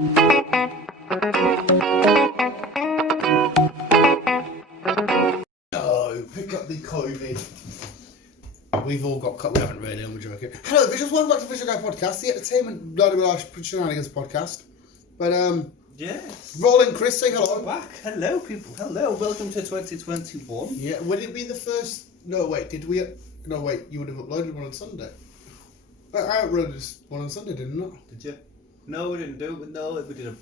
No, pick up the COVID. We've all got cut. We haven't really, I'm joking. Hello, Visuals. Welcome back to Visual Guy Podcast, the entertainment shenanigans podcast. But yes. Roland, Chris, say hello. Back. Hello, people. Hello. Welcome to 2021. Yeah. Would it be the first? No, wait. Did we? No, wait. You would have uploaded one on Sunday. But I uploaded one on Sunday, didn't I? Did you? No, we didn't do it. No, we did a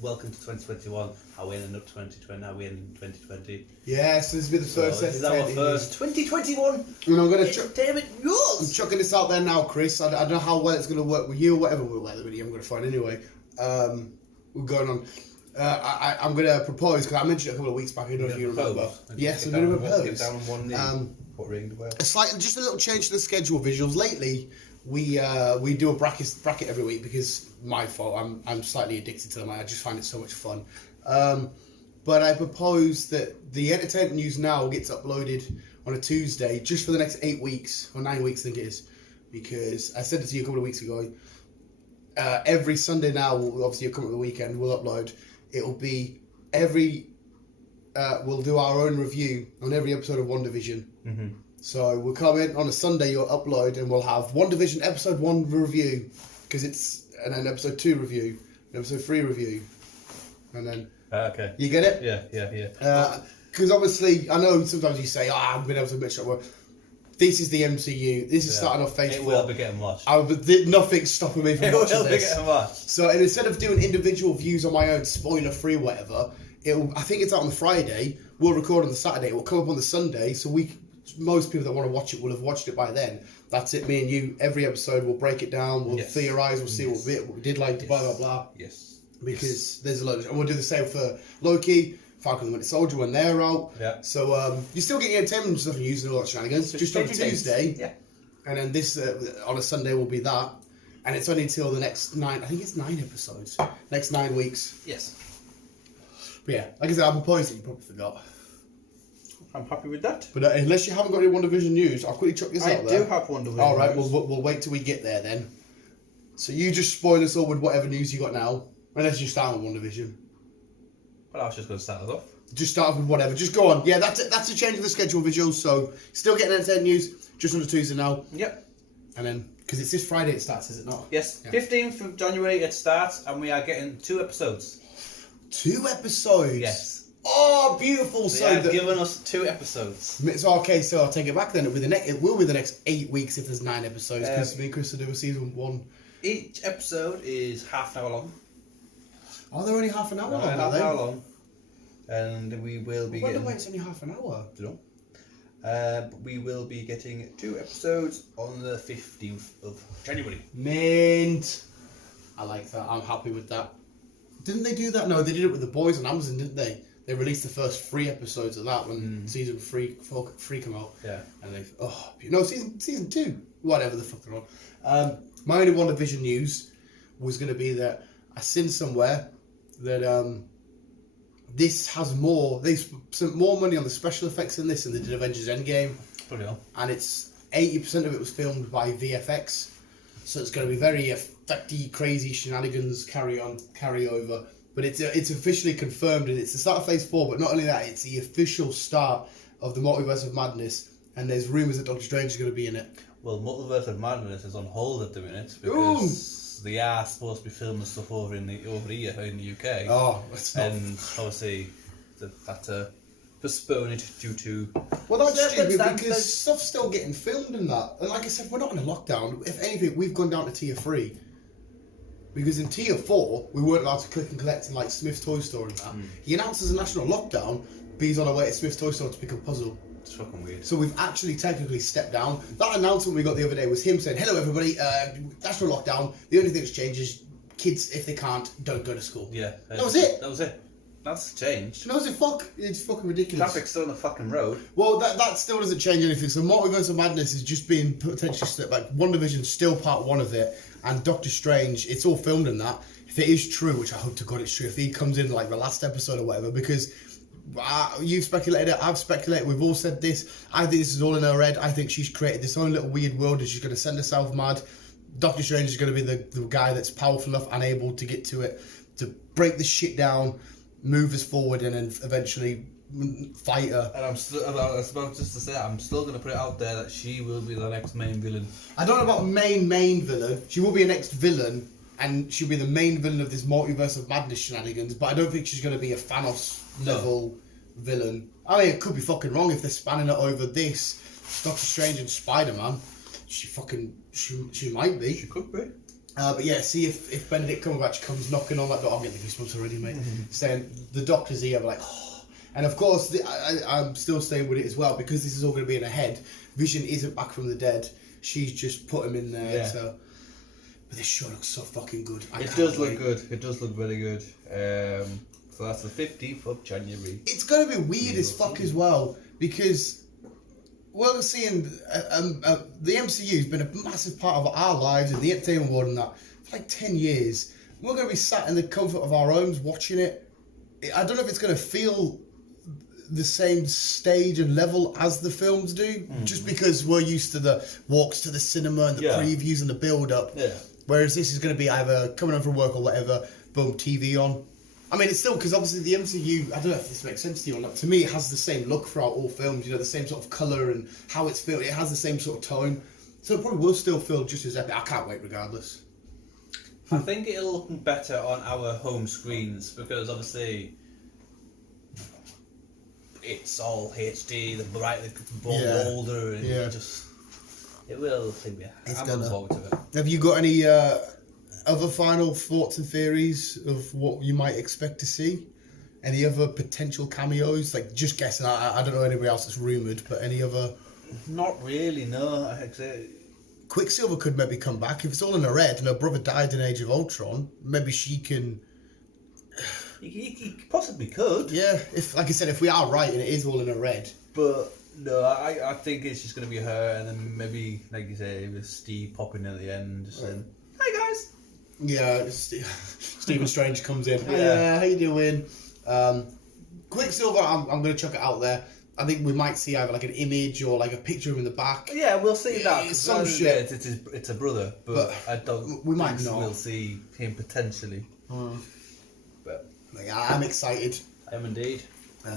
welcome to 2021. How we ended up 2020. How we ended in 2020. Yes, this will be the first. So this is our first 2021. And I'm gonna entertainment news. I'm chucking this out there now, Chris. I don't know how well it's gonna work with you or whatever video I'm gonna find anyway. We're going on. I'm going to propose, because I mentioned it a couple of weeks back, I don't know if you remember. Yes, I'm going to propose. Get down on one knee. What ring the bell? Just a little change to the schedule visuals. Lately, we do a bracket every week because my fault. I'm slightly addicted to them. I just find it so much fun. But I propose that the entertainment news now gets uploaded on a Tuesday just for the next 8 weeks, or 9 weeks I think it is. Because I said it to you a couple of weeks ago. Every Sunday now, obviously you'll come at the weekend, we'll upload. It'll be we'll do our own review on every episode of WandaVision. Mm-hmm. So we'll come in on a Sunday, you'll upload, and we'll have WandaVision episode 1 review, and then episode 2 review, and episode 3 review, and then okay. You get it? Yeah. Because obviously, I know sometimes you say, I haven't been able to mix up. Well, this is the MCU. This is starting off phase 4. It will be getting watched. Nothing's stopping me from watching this. It will be getting watched. So instead of doing individual views on my own, spoiler-free, whatever, I think it's out on the Friday. We'll record on the Saturday. It will come up on the Sunday. So most people that want to watch it will have watched it by then. That's it. Me and you. Every episode, we'll break it down. We'll theorise. We'll see what we did like. Blah blah blah. Yes. Because there's a lot, and we'll do the same for Loki, Falcon and the Winter Soldier when they're out. Yeah. So you're still getting entertainment stuff and using all that shenanigans. Just on Tuesday. Yeah. And then this on a Sunday will be that, and it's only until the next 9. I think it's 9 episodes. Next 9 weeks. Yes. But yeah, like I said, I proposed it. You probably forgot. I'm happy with that. But unless you haven't got any WandaVision news, I'll quickly chuck this out there. I do have WandaVision. All right, we'll wait till we get there then. So you just spoil us all with whatever news you got now, unless you start with WandaVision. Well, I was just going to start us off. Just start with whatever. Just go on. Yeah, that's it. That's a change of the schedule visuals. So still getting entertainment news, just on the Tuesday now. Yep. And then, because it's this Friday it starts, is it not? Yes. Yeah. 15th of January it starts, and we are getting 2 episodes. 2 episodes? Yes. Oh, beautiful. They have given us 2 episodes. So, okay, so I'll take it back then. It will be the next 8 weeks if there's 9 episodes, because me and Chris will do a season 1. Each episode is half an hour long. Oh, they're only half an hour long, half an hour long. And we will be getting... Why it's only half an hour? I don't know. But we will be getting 2 episodes on the 15th of January. Mint. I like that. I'm happy with that. Didn't they do that? No, they did it with The Boys on Amazon, didn't they? They released the first 3 episodes of that when season 3 came out. Yeah. And season 2. Whatever the fuck they're on. My only WandaVision news was going to be that I seen somewhere that this has they spent more money on the special effects in this than they did Avengers Endgame. Bloody hell. And it's 80% of it was filmed by VFX. So it's going to be very effecty, crazy shenanigans carry over. But it's officially confirmed, and it's the start of Phase 4. But not only that, it's the official start of the Multiverse of Madness. And there's rumours that Doctor Strange is going to be in it. Well, Multiverse of Madness is on hold at the minute because they are supposed to be filming stuff over here in the UK. Oh, it's not. And obviously, they've had to postpone it due to... Well, that's stupid because stuff's still getting filmed in that. And like I said, we're not in a lockdown. If anything, we've gone down to Tier 3. Because in Tier 4, we weren't allowed to click and collect in like Smith's Toy Store and that. He announces a national lockdown, but he's on our way to Smith's Toy Store to pick a puzzle. It's fucking weird. So we've actually technically stepped down. That announcement we got the other day was him saying, "Hello everybody, national lockdown. The only thing that's changed is kids, if they can't, don't go to school." Yeah. That was it. That was it. That's changed. No, it's fucking ridiculous. Traffic's still on the fucking road. Well, that still doesn't change anything. So Multiverse of Madness is just being potentially stepped back. WandaVision's still part 1 of it. And Doctor Strange, it's all filmed in that. If it is true, which I hope to God it's true, if he comes in like the last episode or whatever, because you've speculated it, I've speculated, we've all said this. I think this is all in her head. I think she's created this own little weird world and she's going to send herself mad. Doctor Strange is going to be the guy that's powerful enough and able to get to it, to break this shit down, move us forward, and then eventually fight her. And I was about just to say, I'm still going to put it out there that she will be the next main villain. I don't know about main villain. She will be a next villain, and she'll be the main villain of this multiverse of madness shenanigans, but I don't think she's going to be a Thanos level villain. I mean, it could be fucking wrong if they're spanning it over this Doctor Strange and Spider-Man. She might be. She could be. But yeah, see if Benedict Cumberbatch comes knocking on that door. I'm getting the goosebumps already, mate. Saying the Doctor's here, I'm like, oh. And of course, I'm still staying with it as well, because this is all going to be in her head. Vision isn't back from the dead. She's just put him in there. Yeah. So, but this show looks so fucking good. It does look good. It does look very good. So that's the 15th of January. It's going to be weird as fuck as well, because we're seeing the MCU has been a massive part of our lives and the entertainment world and that for like 10 years. We're going to be sat in the comfort of our homes watching it. I don't know if it's going to feel the same stage and level as the films do, just because we're used to the walks to the cinema and the previews and the build-up. Yeah. Whereas this is going to be either coming home from work or whatever, boom, TV on. I mean, it's still, because obviously the MCU, I don't know if this makes sense to you or not, to me it has the same look throughout all films, the same sort of colour and how it's filmed, it has the same sort of tone. So it probably will still feel just as epic. I can't wait regardless. I think it'll look better on our home screens, because obviously it's all HD, the bolder, and it will. I'm looking forward to it. Have you got any other final thoughts and theories of what you might expect to see? Any other potential cameos? Like, just guessing. I don't know anybody else that's rumoured, but any other? Not really. No. Quicksilver could maybe come back if it's all in her head. And her brother died in Age of Ultron. Maybe she can. He possibly could. Yeah, if, like I said, if we are right and it is all in her head. But no, I think it's just going to be her, and then maybe, like you say, with Steve popping in at the end, just saying, "Hey guys." Yeah, Stephen Strange comes in. Yeah, how you doing? Quicksilver, I'm going to chuck it out there. I think we might see either like an image or like a picture of him in the back. Yeah, we'll see that. Some shit. It's a brother, but I don't. We might not. We'll see him potentially. But I'm excited. I am indeed. I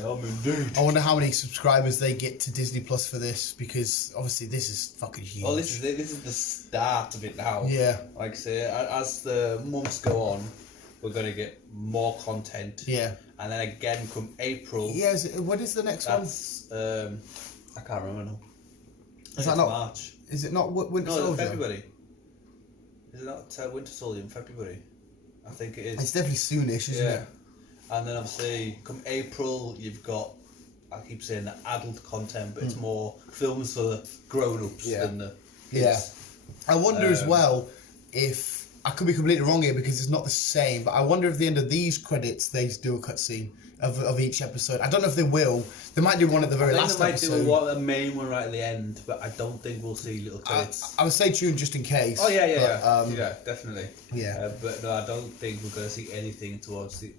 am indeed. I wonder how many subscribers they get to Disney Plus for this, because obviously this is fucking huge. Well, this is the start of it now. Yeah. Like I say, as the months go on, we're going to get more content. Yeah. And then again, come April. Yeah. What is the next one? I can't remember now. Is that not March? Is it not Winter Soldier? No, February. Is it not Winter Soldier in February? I think it is. It's definitely soonish, isn't it? And then obviously, come April, you've got, I keep saying the adult content, but it's more films for the grown-ups than the kids. I wonder as well if, I could be completely wrong here because it's not the same, but I wonder if at the end of these credits they do a cutscene of each episode. I don't know if they will. They might do one at the very last episode. They might do a main one right at the end, but I don't think we'll see little credits. I would stay tuned just in case. Oh yeah, definitely. Yeah, but no, I don't think we're going to see anything towards the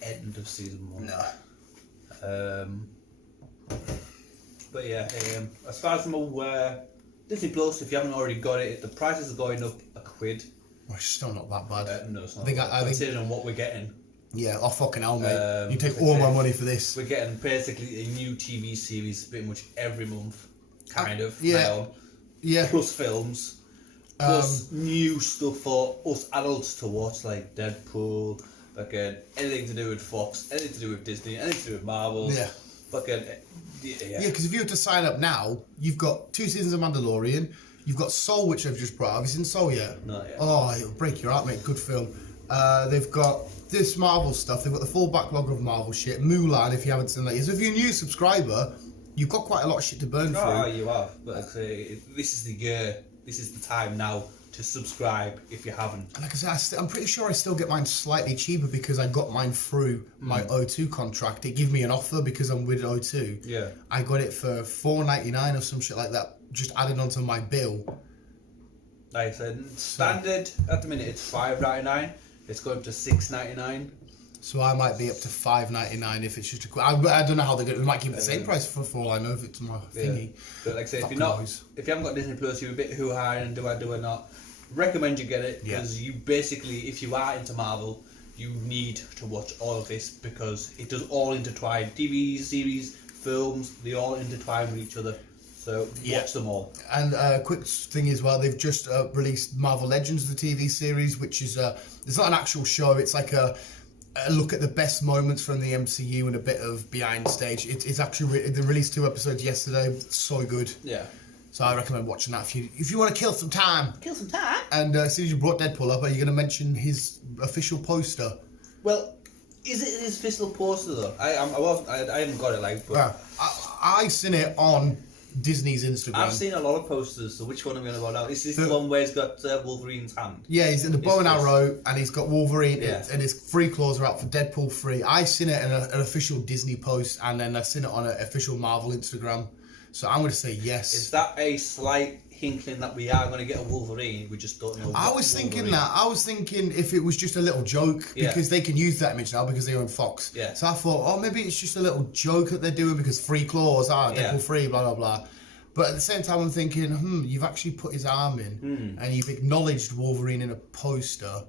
end of season 1. No. But yeah, as far as I'm aware, Disney Plus, if you haven't already got it, the prices are going up £1. Well, it's still not that bad. No, it's not. I think considering what we're getting. Yeah, oh fucking hell, mate. You take all my money for this. We're getting basically a new TV series pretty much every month, kind of. Yeah. Now, yeah. Plus films. Plus new stuff for us adults to watch, like Deadpool, fucking anything to do with Fox, anything to do with Disney, anything to do with Marvel. Yeah. Fucking, yeah, because if you were to sign up now, you've got 2 seasons of Mandalorian, you've got Soul, which I've just brought up. Have you seen Soul yet? Not yet. Oh, it'll break your heart, mate. Good film. They've got this Marvel stuff. They've got the full backlog of Marvel shit. Mulan, if you haven't seen that yet. So if you're a new subscriber, you've got quite a lot of shit to burn through. Oh, you have. But like I say, this is the year. This is the time now to subscribe if you haven't. Like I said, I'm pretty sure I still get mine slightly cheaper because I got mine through my O2 contract. It gave me an offer because I'm with O2. Yeah. I got it for $4.99 or some shit like that, just added onto my bill. Like I said, standard at the minute it's $5.99. It's going up to $6.99. So I might be up to $5.99 if it's just a. I don't know how they're going. They might keep it the same price for all I know if it's my thingy. But like I say, if you haven't got Disney Plus, you're a bit hoo-ha and do I not. Recommend you get it because you basically, if you are into Marvel, you need to watch all of this because it does all intertwine. TV series, films, they all intertwine with each other. So watch them all. And a quick thing as well, they've just released Marvel Legends, the TV series, which is it's not an actual show. It's like a look at the best moments from the MCU and a bit of behind stage. It's actually they released 2 episodes yesterday. It's so good. Yeah. So I recommend watching that if you want to kill some time. Kill some time. And as soon as you brought Deadpool up, are you going to mention his official poster? Well, is it his official poster though? I haven't got it like. But I seen it on Disney's Instagram. I've seen a lot of posters. So which one am I going to go now? Is this the one where he's got Wolverine's hand? Yeah, he's in the bow and arrow, and he's got Wolverine, and his 3 claws are out for Deadpool 3. I seen it in an official Disney post, and then I seen it on an official Marvel Instagram. So I'm going to say yes. Is that a slight inkling that we are going to get a Wolverine? We just don't know. I was thinking that. I was thinking if it was just a little joke, because they can use that image now because they own Fox. Yeah. So I thought, maybe it's just a little joke that they're doing because 3 claws, Deadpool 3, blah, blah, blah. But at the same time, I'm thinking, you've actually put his arm in, and you've acknowledged Wolverine in a poster.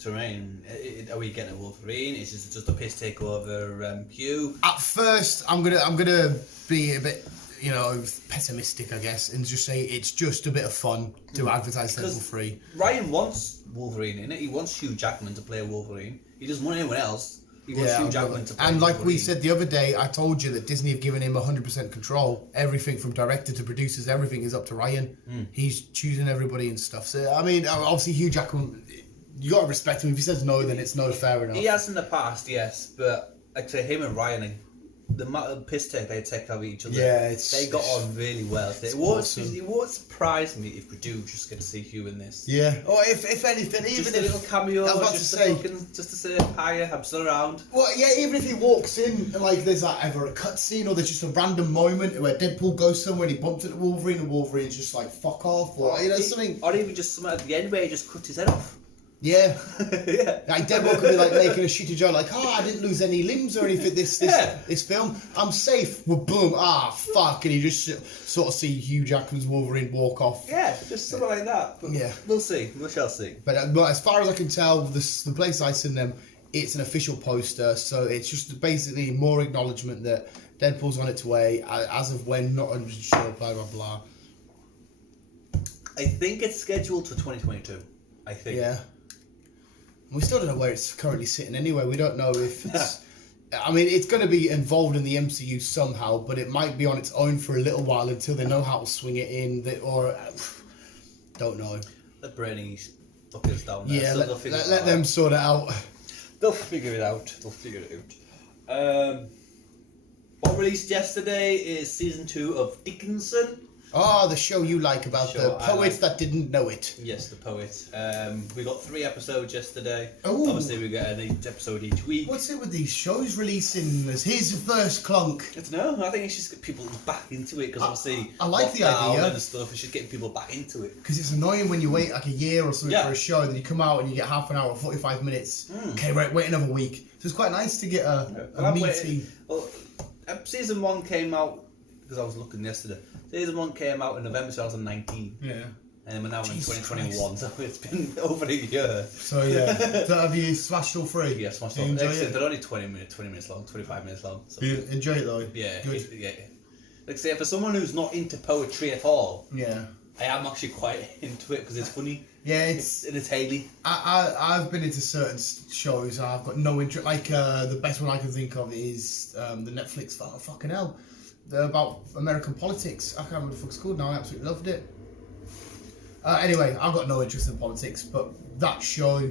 Terrain. Are we getting a Wolverine? Is this just a piss take over Hugh? At first, I'm gonna be a bit, pessimistic, I guess, and just say it's just a bit of fun to advertise Deadpool 3. Ryan wants Wolverine in it. He wants Hugh Jackman to play Wolverine. He doesn't want anyone else. He wants Hugh Jackman to play And like Wolverine. we said the other day, I told you that Disney have given him 100% control. Everything from director to producers, everything is up to Ryan. He's choosing everybody and stuff. So, I mean, obviously Hugh Jackman, you got to respect him. If he says no, then it's no, fair enough. He has in the past, yes, but I'd say him and Ryan, the amount of piss take they take of each other, they got on really well. It won't surprise me if we do just get to see Hugh in this. Yeah, or if anything, even just a little cameo, just to say hi, I'm still around. Well, yeah, even if he walks in and like there's ever a cutscene or there's just a random moment where Deadpool goes somewhere and he bumps into Wolverine and Wolverine's just like fuck off, or something, or even just something at the end where he just cuts his head off. Yeah. Yeah. Like Deadpool could be like making a shitty joke, like, I didn't lose any limbs or anything this film. I'm safe. Well, boom. Fuck. And you just sort of see Hugh Jackman's Wolverine walk off. Yeah, just something like that. But we'll see. We shall see. But as far as I can tell, the place I seen them, it's an official poster, so it's just basically more acknowledgement that Deadpool's on its way. As of when, not 100% sure. Blah blah blah. I think it's scheduled for 2022. I think. Yeah. We still don't know where it's currently sitting anyway. We don't know if it's... I mean, it's going to be involved in the MCU somehow, but it might be on its own for a little while until they know how to swing it in, don't know. Let brainies fuckers down there. Yeah, so let them sort it out. They'll figure it out. What released yesterday is Season 2 of Dickinson. Oh, the show you like about the poet that didn't know it. Yes, the poet. We got 3 episodes yesterday. Ooh. Obviously, we get an episode each week. What's it with these shows releasing as his first clunk? I don't know. I think it's just get people back into it because obviously I like the idea and stuff. It's just getting people back into it. Because it's annoying when you wait like a year or something for a show, then you come out and you get half an hour or 45 minutes. Okay, right, wait another week. So it's quite nice to get a meaty. Season 1 came out because I was looking yesterday. Season 1 came out in November 2019. Yeah. And we're now in 2021, so it's been over a year. So yeah. So have you smashed all 3? Yeah, smashed all 3. They're only 20 minutes long, 25 minutes long. So. You enjoy it though? Yeah. Good. Like say, for someone who's not into poetry at all, yeah, I am actually quite into it because it's funny. Yeah, it's Haley. I've been into certain shows. I've got no interest. Like the best one I can think of is the Netflix. Fucking hell. About American politics. I can't remember what the fuck it's called now. I absolutely loved it. Anyway, I've got no interest in politics, but that show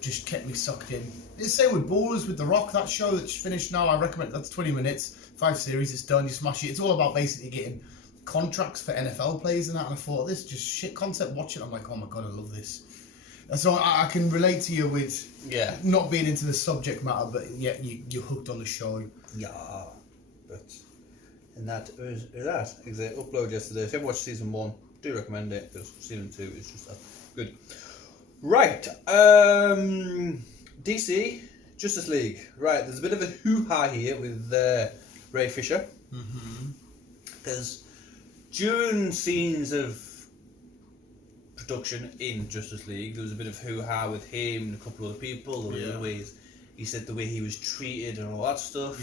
just kept me sucked in. It's the same with Ballers with The Rock. That show that's finished now, I recommend. That's 20 minutes, 5 series. It's done. You smash it. It's all about basically getting contracts for NFL players and that. And I thought, this just shit concept. Watch it. I'm like, oh my god, I love this. And so I can relate to you with not being into the subject matter, but yet you're hooked on the show. Yeah, but. And that is that. Exactly. Upload yesterday. If you ever watched Season 1, do recommend it because Season 2 is just good. Right. DC Justice League. Right, there's a bit of a hoo-ha here with Ray Fisher. Because during scenes of production in Justice League, there was a bit of hoo-ha with him and a couple of other people. There were the ways he said the way he was treated and all that stuff.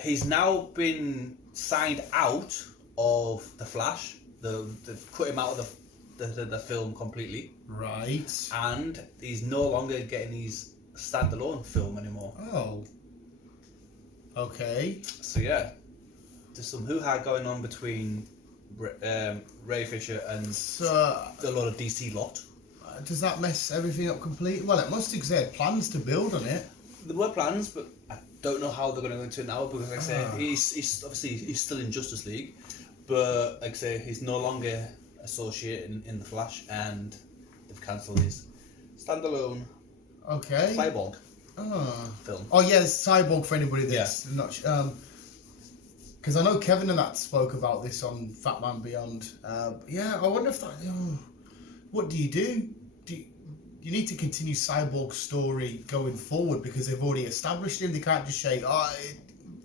He's now been signed out of The Flash. They've cut him out of the film completely. Right. And he's no longer getting his standalone film anymore. Oh. Okay. So yeah, there's some hoo-ha going on between Ray Fisher and a lot of DC lot. Does that mess everything up completely? Well, it must have, because they had plans to build on it. There were plans, but I don't know how they're going to go into it now, because like I say, he's obviously he's still in Justice League, but like I say, he's no longer associated in The Flash, and they've cancelled his standalone Cyborg film. Oh yeah, it's Cyborg for anybody that's not because I know Kevin and that spoke about this on Fat Man Beyond. Yeah, I wonder if that. What do? You need to continue Cyborg's story going forward, because they've already established him. They can't just say,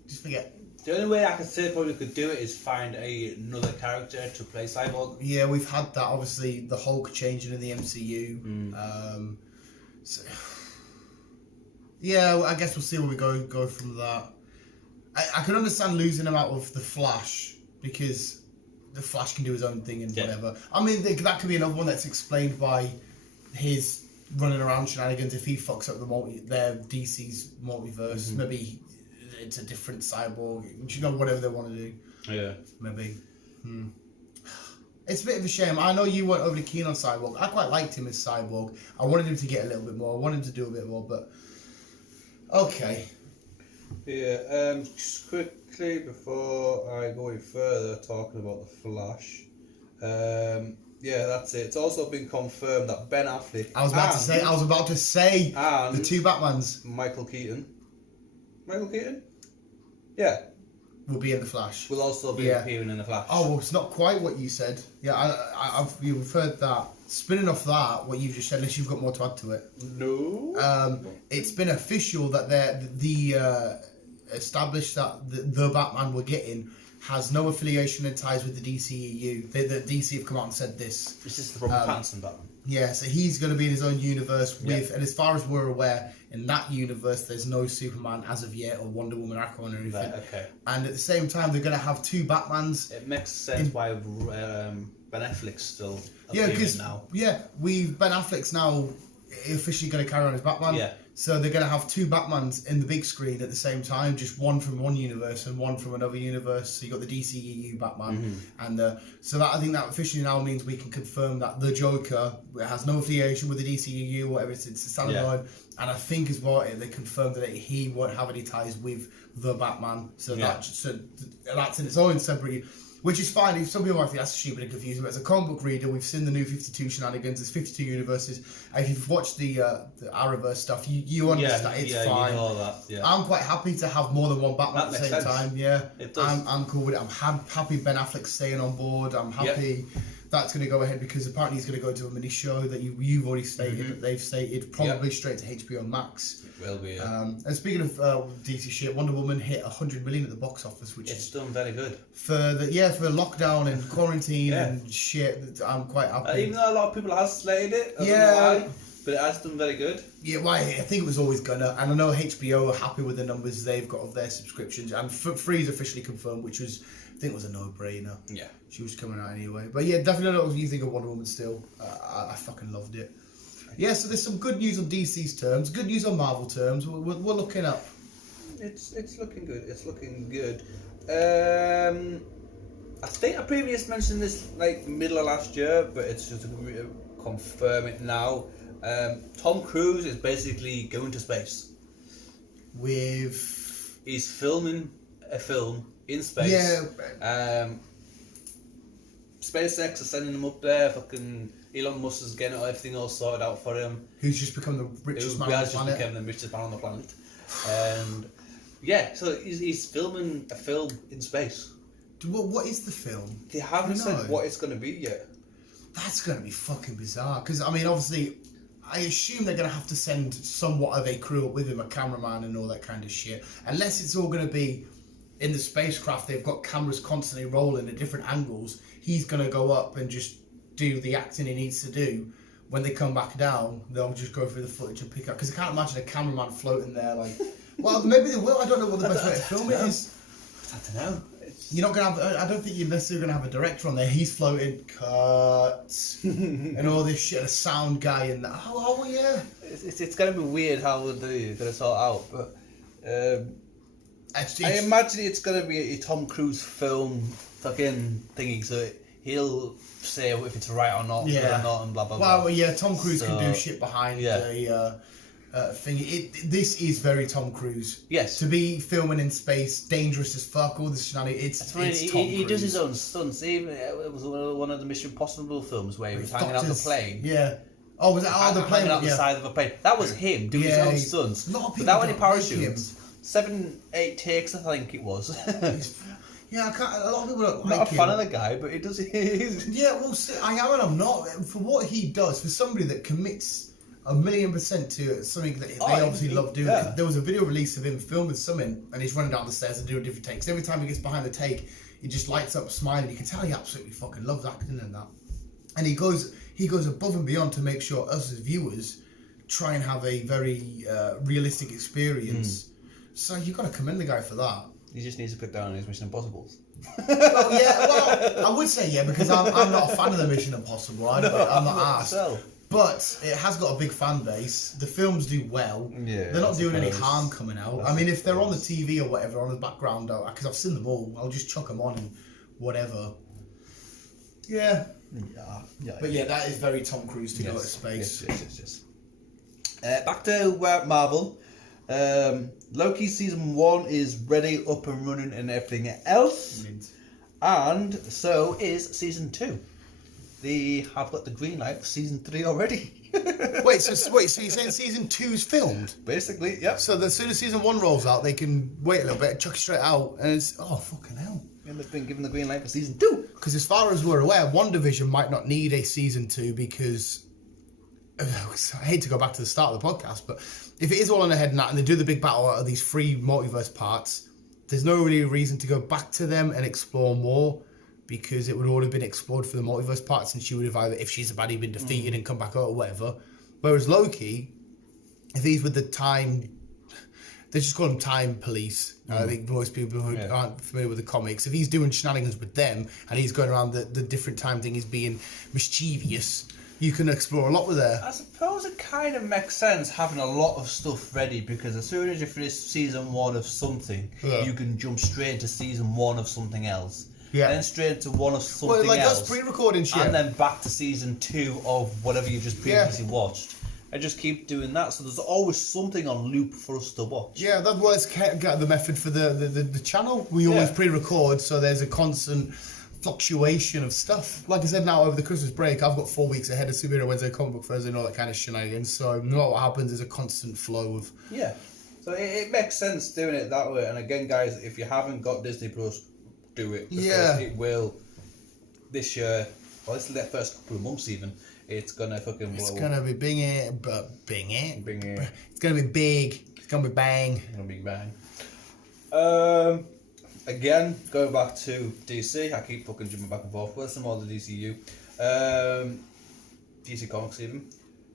just forget. The only way I could say probably could do it is find another character to play Cyborg. Yeah, we've had that. Obviously, the Hulk changing in the MCU. So, yeah, I guess we'll see where we go from that. I can understand losing him out of the Flash, because the Flash can do his own thing and whatever. I mean, that could be another one that's explained by his running around shenanigans. If he fucks up their DC's multiverse, maybe it's a different Cyborg. You know, whatever they want to do. Yeah. Maybe. It's a bit of a shame. I know you weren't overly keen on Cyborg. I quite liked him as Cyborg. I wanted him to get a little bit more. I wanted him to do a bit more, but okay. Yeah, just quickly before I go any further talking about the Flash, yeah, that's it. It's also been confirmed that Ben Affleck. I was about to say the two Batmans. Michael Keaton. Yeah. Will be in the Flash. Will also be appearing in the Flash. Oh, well, it's not quite what you said. Yeah, you've heard that. Spinning off that, what you've just said, unless you've got more to add to it. No. It's been official that established that the Batman we're getting has no affiliation and ties with the DCEU. The DC have come out and said this. This is the Robert Pattinson Batman. Yeah, so he's going to be in his own universe with, and as far as we're aware, in that universe, there's no Superman as of yet, or Wonder Woman, Aquaman, or anything. Right, okay. And at the same time, they're going to have two Batmans. It makes sense why Ben Affleck's still appearing now. Yeah, Ben Affleck's now officially going to carry on as Batman. Yeah. So they're going to have two Batmans in the big screen at the same time, just one from one universe and one from another universe. So you got the DCEU Batman, and so that I think that officially now means we can confirm that the Joker has no affiliation with the DCEU, whatever it's a standalone. And I think as well they confirmed that he won't have any ties with the Batman. So that's in its own separate. Which is fine. If some people might think that's stupid and confusing, but as a comic book reader, we've seen the new 52 shenanigans. There's 52 universes. And if you've watched the Arrowverse stuff, you understand. It's fine. You know that, I'm quite happy to have more than one Batman at the same time. Yeah, it does. I'm cool with it. I'm happy Ben Affleck's staying on board. I'm happy that's going to go ahead, because apparently he's going to go to a mini show that you've already stated that they've stated, probably straight to HBO Max. It will be. And speaking of DC shit, Wonder Woman hit 100 million at the box office, which it's done very good for lockdown and quarantine and shit. I'm quite happy. Even though a lot of people have slated it, I don't know why, but it has done very good. Yeah, well, I think it was always gonna, and I know HBO are happy with the numbers they've got of their subscriptions, and Free's officially confirmed, which was, I think, was a no-brainer. Yeah, she was coming out anyway. But yeah, definitely know what you think of Wonder Woman still. I fucking loved it. Yeah, so there's some good news on DC's terms, good news on Marvel terms. We're looking up. It's looking good. It's looking good. I think I previously mentioned this like middle of last year, but it's just to confirm it now. Tom Cruise is basically going to space. He's filming a film in space. Yeah. SpaceX are sending him up there. Fucking Elon Musk is getting everything all sorted out for him. Who's just become the richest man on the planet. Just become the richest man on the planet. And yeah, so he's filming a film in space. What is the film? They haven't said what it's going to be yet. That's going to be fucking bizarre. Because, I mean, obviously, I assume they're going to have to send somewhat of a crew up with him, a cameraman and all that kind of shit. Unless it's all going to be in the spacecraft, they've got cameras constantly rolling at different angles. He's going to go up and just do the acting he needs to do. When they come back down, they'll just go through the footage and pick up. Because I can't imagine a cameraman floating there like... Well, maybe they will. I don't know what the best way to film it is. I don't know. You're not going to have... I don't think you're necessarily going to have a director on there. He's floating, cut, and all this shit, a sound guy and that. Oh yeah. It's going to be weird how they're going to sort out, but... It's I imagine it's going to be a Tom Cruise film fucking thingy, so he'll say if it's right or not, yeah. or not, and blah blah blah. Well, yeah, Tom Cruise can do shit behind the thing. This is very Tom Cruise. Yes. To be filming in space, dangerous as fuck. All this shenanigans. It's Tom Cruise. He does his own stunts. Even it was one of the Mission Impossible films where he was hanging out the plane. Yeah. Oh, was it? Oh, the plane. Hanging out the side of a plane. That was him doing his own stunts. Without any parachutes. 7-8 takes, I think it was. Yeah, I can't, a lot of people don't like him. Not a fan of the guy, but he does. Yeah, well, I am and I'm not. For what he does, for somebody that commits 1,000,000% to something that they obviously love doing. Yeah. There was a video release of him filming something, and he's running down the stairs and doing different takes. Every time he gets behind the take, he just lights up smiling. You can tell he absolutely fucking loves acting and that. And he goes above and beyond to make sure us as viewers try and have a very realistic experience. So you've got to commend the guy for that. He just needs to put down his Mission Impossibles. Well, I would say because I'm not a fan of the Mission Impossible. I'm not asked. But it has got a big fan base. The films do well. Yeah, they're not doing any harm coming out. I mean, if they're on the TV or whatever, on the background, because I've seen them all, I'll just chuck them on and whatever. Yeah. But yeah, that is very Tom Cruise to go to space. Yes. Back to Marvel. Loki season 1 is ready, up and running, and everything else. And so is season 2. They have got the green light for season 3 already. Wait, so you're saying season 2's filmed? Basically, yeah. So as soon as season 1 rolls out, they can wait a little bit, chuck it straight out, and it's fucking hell. And they've been given the green light for season 2. Because as far as we're aware, WandaVision might not need a season 2 because I hate to go back to the start of the podcast, but if it is all on ahead and they do the big battle out of these 3 multiverse parts, there's no really reason to go back to them and explore more, because it would already have been explored for the multiverse parts, and she would have either, if she's a baddie, been defeated and come back out or whatever. Whereas Loki, if he's with the time, they just call him time police. I think most people who aren't familiar with the comics, if he's doing shenanigans with them and he's going around the different time thing, he's being mischievous, you can explore a lot with there. I suppose it kind of makes sense having a lot of stuff ready, because as soon as you finish season 1 of something, you can jump straight into season 1 of something else. Yeah. Then straight into one of something else. That's pre-recording shit. And then back to season 2 of whatever you just previously watched. I just keep doing that, so there's always something on loop for us to watch. Yeah, that was the method for the channel. We always pre-record, so there's a constant fluctuation of stuff. Like I said, now over the Christmas break, I've got 4 weeks ahead of Superhero Wednesday, Comic Book Thursday, and all that kind of shenanigans. So what happens is a constant flow of... Yeah, so it makes sense doing it that way. And again, guys, if you haven't got Disney Plus, do it. Because it will, this year, well, this is the first couple of months even, it's gonna fucking blow. It's gonna be bing. It's gonna be big. It's gonna be bang. It's gonna be bang. Again, going back to DC, I keep fucking jumping back and forth. Where's some more of the DCU? DC Comics even.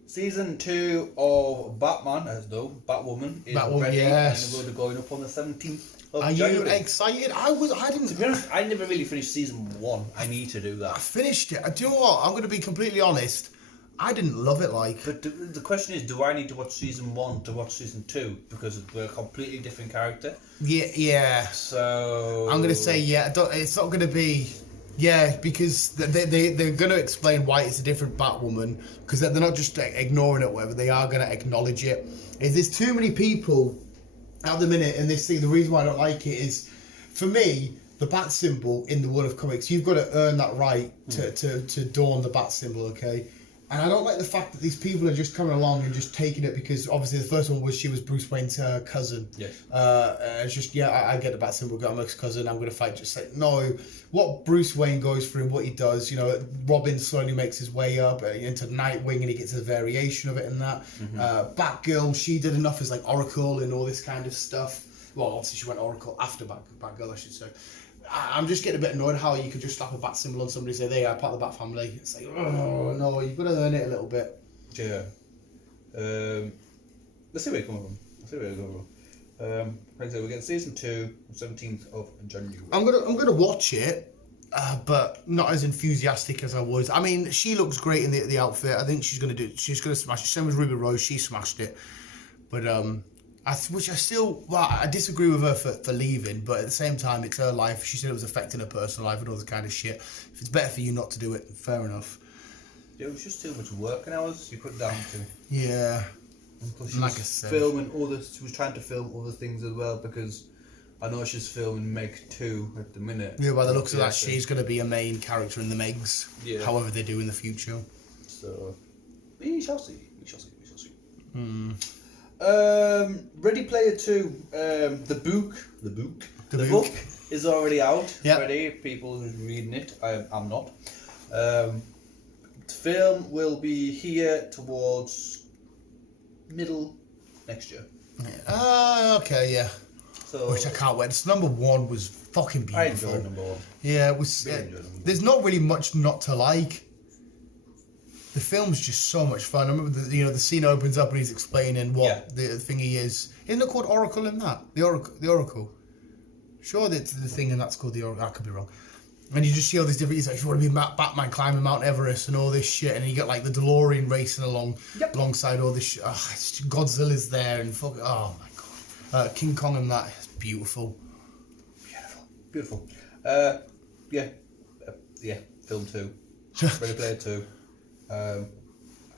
Season 2 of Batman, Batwoman is ready, and we're going up on the 17th. Are January. You excited? I didn't. To be honest, I never really finished season 1. I need to do that. I finished it. Do you know what? I'm going to be completely honest. I didn't love it. But the question is, do I need to watch season 1 to watch season 2? Because we're a completely different character. Yeah. So I'm going to say it's not going to be. Yeah, because they're going to explain why it's a different Batwoman, because they're not just ignoring it or whatever. They are going to acknowledge it. There's too many people at the minute, and this thing, the reason why I don't like it is, for me, the bat symbol in the world of comics, you've got to earn that right to adorn the bat symbol, okay? And I don't like the fact that these people are just coming along and just taking it because obviously the first one was she was Bruce Wayne's cousin. Yes. It's just, I get about simple guy, I'm his cousin, I'm going to fight. Just like, no, what Bruce Wayne goes through, what he does, you know, Robin slowly makes his way up into Nightwing and he gets a variation of it and that. Batgirl, she did enough as like Oracle and all this kind of stuff. Well, obviously she went Oracle after Batgirl, I should say. I'm just getting a bit annoyed how you could just slap a bat symbol on somebody and say, they are part of the Bat family. It's like, oh no, you've got to earn it a little bit. Yeah. Let's see where it comes from. Like I said, we get season 2, 17th of January. I'm gonna watch it, but not as enthusiastic as I was. I mean, she looks great in the outfit. I think she's gonna smash it. Same as Ruby Rose, she smashed it. But I disagree with her for leaving, but at the same time, it's her life. She said it was affecting her personal life and all this kind of shit. If it's better for you not to do it, fair enough. It was just too much working hours you put it down to. Yeah. And plus she was filming she was trying to film other things as well because I know she's filming Meg 2 at the minute. Yeah, by the looks of that, she's going to be a main character in the Megs. Yeah. However they do in the future. So, we shall see. Ready Player 2, the book is already out. Yep. Ready, people who's reading it. I'm not. The film will be here towards middle next year. Okay, yeah. So, which I can't wait. Number 1 was fucking beautiful. I enjoyed number 1. Yeah, it was. There's not really much not to like. The film's just so much fun. I remember the scene opens up and he's explaining what the thingy is. Isn't it called Oracle in that? The Oracle. Sure, the thing and that's called the Oracle. I could be wrong. And you just see all these different. He's like, you want to be Batman climbing Mount Everest and all this shit, and you get like the DeLorean racing alongside all this shit. Godzilla's there and oh my god, King Kong and that is beautiful. Beautiful. Film 2, Ready Player 2. I've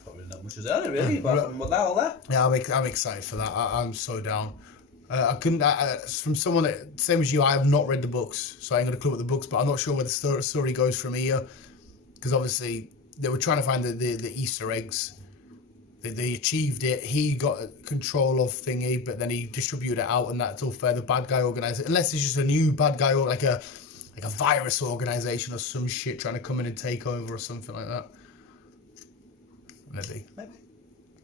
not really not much to say really, but all that. Yeah, I'm excited for that. I'm so down. I couldn't. From someone that, same as you, I have not read the books, so I ain't got a clue what the books. But I'm not sure where the story goes from here, because obviously they were trying to find the Easter eggs. They achieved it. He got control of thingy, but then he distributed it out, and that's all fair. The bad guy organizer, unless it's just a new bad guy or like a virus organization or some shit trying to come in and take over or something like that. Maybe. But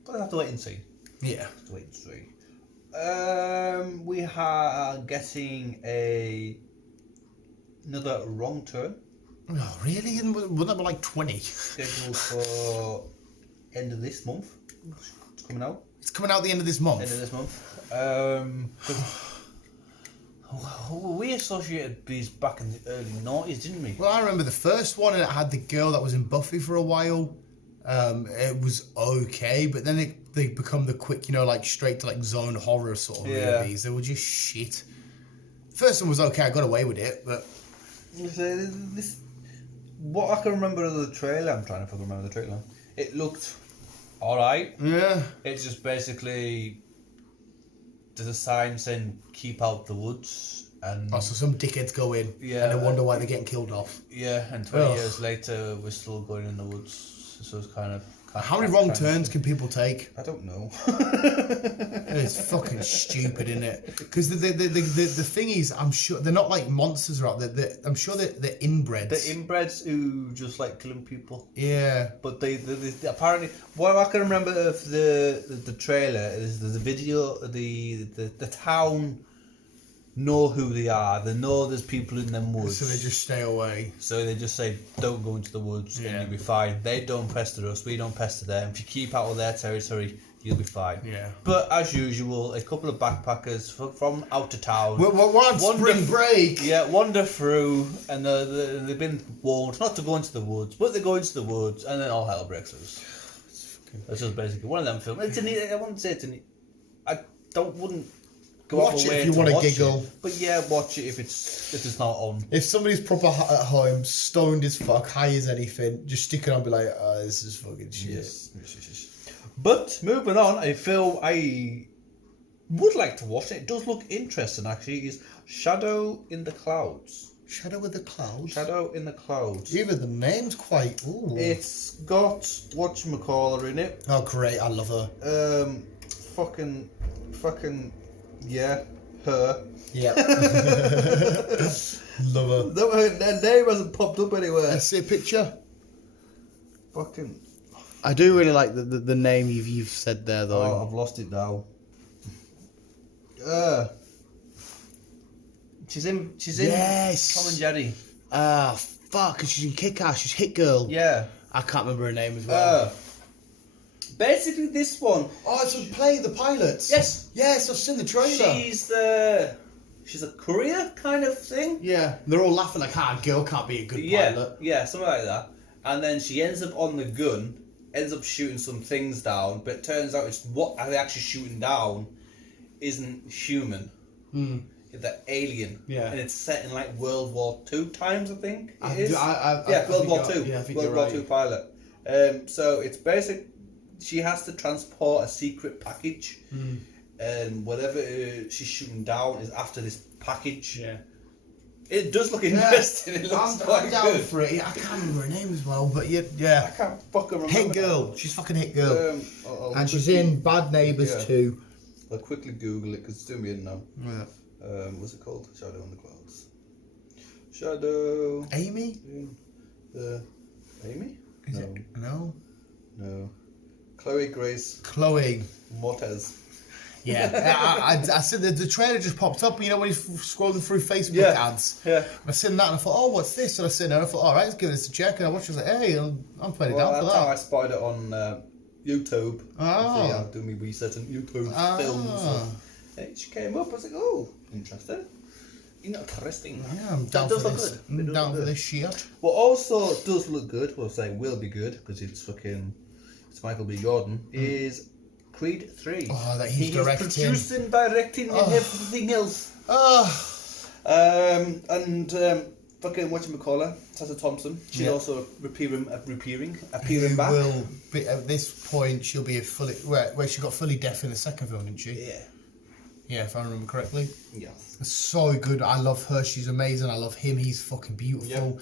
we'll have to wait and see. Yeah. Have to wait and see. We are getting another Wrong Turn. Oh, really? And wouldn't that be like 20? Scheduled for end of this month. It's coming out. It's coming out the end of this month? End of this month. We associated these back in the early 90s, didn't we? Well, I remember the first one, and it had the girl that was in Buffy for a while. It was okay, but then they become the quick, like straight to like zone horror sort of movies. They were just shit. First one was okay, I got away with it, but what I can remember of the trailer, I'm trying to remember the trailer. It looked alright. Yeah. It's just basically there's a sign saying keep out the woods. And so some dickheads go in and they wonder why they're getting killed off. Yeah, and 20 years later we're still going in the woods. So it's kind of how many wrong turns can people take? I don't know. It's fucking stupid, isn't it? Because the thingies, I'm sure they're not like monsters, right? I'm sure they're inbreds. They're inbreds who just like killing people. Yeah. But they apparently what I can remember of the trailer is the video the town know who they are. They know there's people in them woods. So they just stay away. So they just say, don't go into the woods and you'll be fine. They don't pester us, we don't pester them. If you keep out of their territory, you'll be fine. Yeah. But as usual, a couple of backpackers from out of town. We're on spring break. Yeah, wander through and they've been warned not to go into the woods, but they go into the woods and then all hell breaks loose. That's just basically one of them films. It's a neat, I wouldn't say it's a neat, wouldn't go watch it if you want to giggle. But yeah, watch it if it's not on. If somebody's proper at home, stoned as fuck, high as anything, just stick it on and be like, this is fucking shit. Yes. But moving on, a film I would like to watch, it does look interesting actually, is Shadow in the Clouds. Shadow in the Clouds. Shadow in the Clouds. Even the name's quite. Ooh. It's got whatchamacallit in it. Oh, great! I love her. Fucking, yeah, her. Yeah. Love her. No, her name hasn't popped up anywhere. I see a picture. Fucking. I do really like the name you've said there, though. Oh, I've lost it now. She's in yes. Tom and Jerry. Fuck, she's in Kick-Ass, she's Hit Girl. Yeah. I can't remember her name as well. Basically this one. Oh, it's from Play the Pilots. Yes. Yes, I've seen the trailer. She's a courier kind of thing. Yeah. They're all laughing like, a girl can't be a good pilot. Yeah, something like that. And then she ends up on the gun, ends up shooting some things down, but it turns out it's what they're actually shooting down isn't human. They're alien. Yeah. And it's set in like World War II times, I think it is. World War II. Yeah, I think World War II pilot. So it's basic. She has to transport a secret package, and whatever she's shooting down is after this package. Yeah. It does look interesting. It looks quite down good. For it. I can't remember her name as well, but yeah. I can't fucking remember. Hit Girl. She's fucking Hit Girl. And she's quickly, in Bad Neighbours too. I'll quickly Google it because it's doing me in now. Yeah. What's it called? Shadow in the Clouds. Shadow. Amy? Amy? Is it? No. No. Chloe Grace. Chloe. Mottez. Yeah. I said the trailer just popped up, you know, when he's scrolling through Facebook ads. Yeah. And I seen that and I thought, oh, what's this? And I seen it and I thought, alright, let's give this a check. And I watched it, I was like, hey, I'm putting it down for that. That's how I spotted it on YouTube. I'm doing my research on YouTube films. She came up, I was like, oh, interesting. Interesting. Yeah, I'm down for this. I'm down for this shit. What also does look good, well, say will be good, because it's Michael B. Jordan, is Creed 3. Oh, that he's directing. Producing, directing, and everything else. Fucking whatchamacallit, Tessa Thompson. She's also appearing back. Will be, at this point, she'll be where she got fully deaf in the second film, didn't she? Yeah. Yeah, if I remember correctly. Yeah. So good. I love her. She's amazing. I love him. He's fucking beautiful. Yep.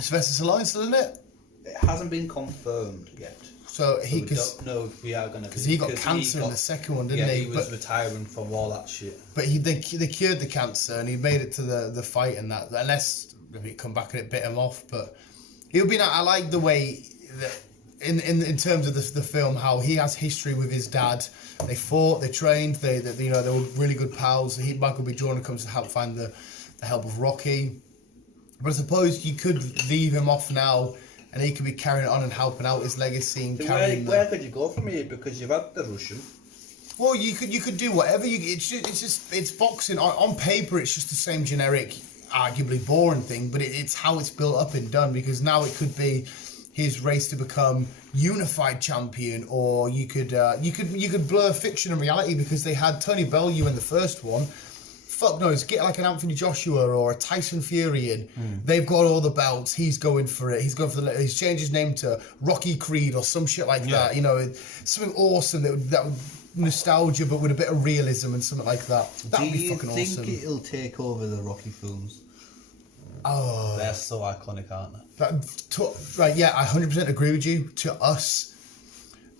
Sylvester Stallone still in it? It hasn't been confirmed yet. So we don't know if we are going to. Because he got cancer in the second one, didn't he? Yeah, he was retiring from all that shit. But they cured the cancer and he made it to the fight and that. Unless maybe come back and it bit him off, but he'll be. I like the way that in terms of the film, how he has history with his dad. They fought, they trained, they were really good pals. Michael B. Jordan comes to help find the help of Rocky. But I suppose you could leave him off now, and he could be carrying on and helping out his legacy and carrying. Where could you go from here? Because you've had the Russian. Well, you could do whatever. It's boxing. On paper, it's just the same generic, arguably boring thing, but it's how it's built up and done. Because now it could be his race to become unified champion, or you could blur fiction and reality because they had Tony Bellew in the first one. Fuck knows, get like an Anthony Joshua or a Tyson Fury in. They've got all the belts. He's going for it. He's changed his name to Rocky Creed or some shit like that. You know, something awesome that would nostalgia, but with a bit of realism and something like that. That would be fucking awesome. Do you think it'll take over the Rocky films? Oh, they're so iconic, aren't they? Right, yeah, I 100% agree with you. To us,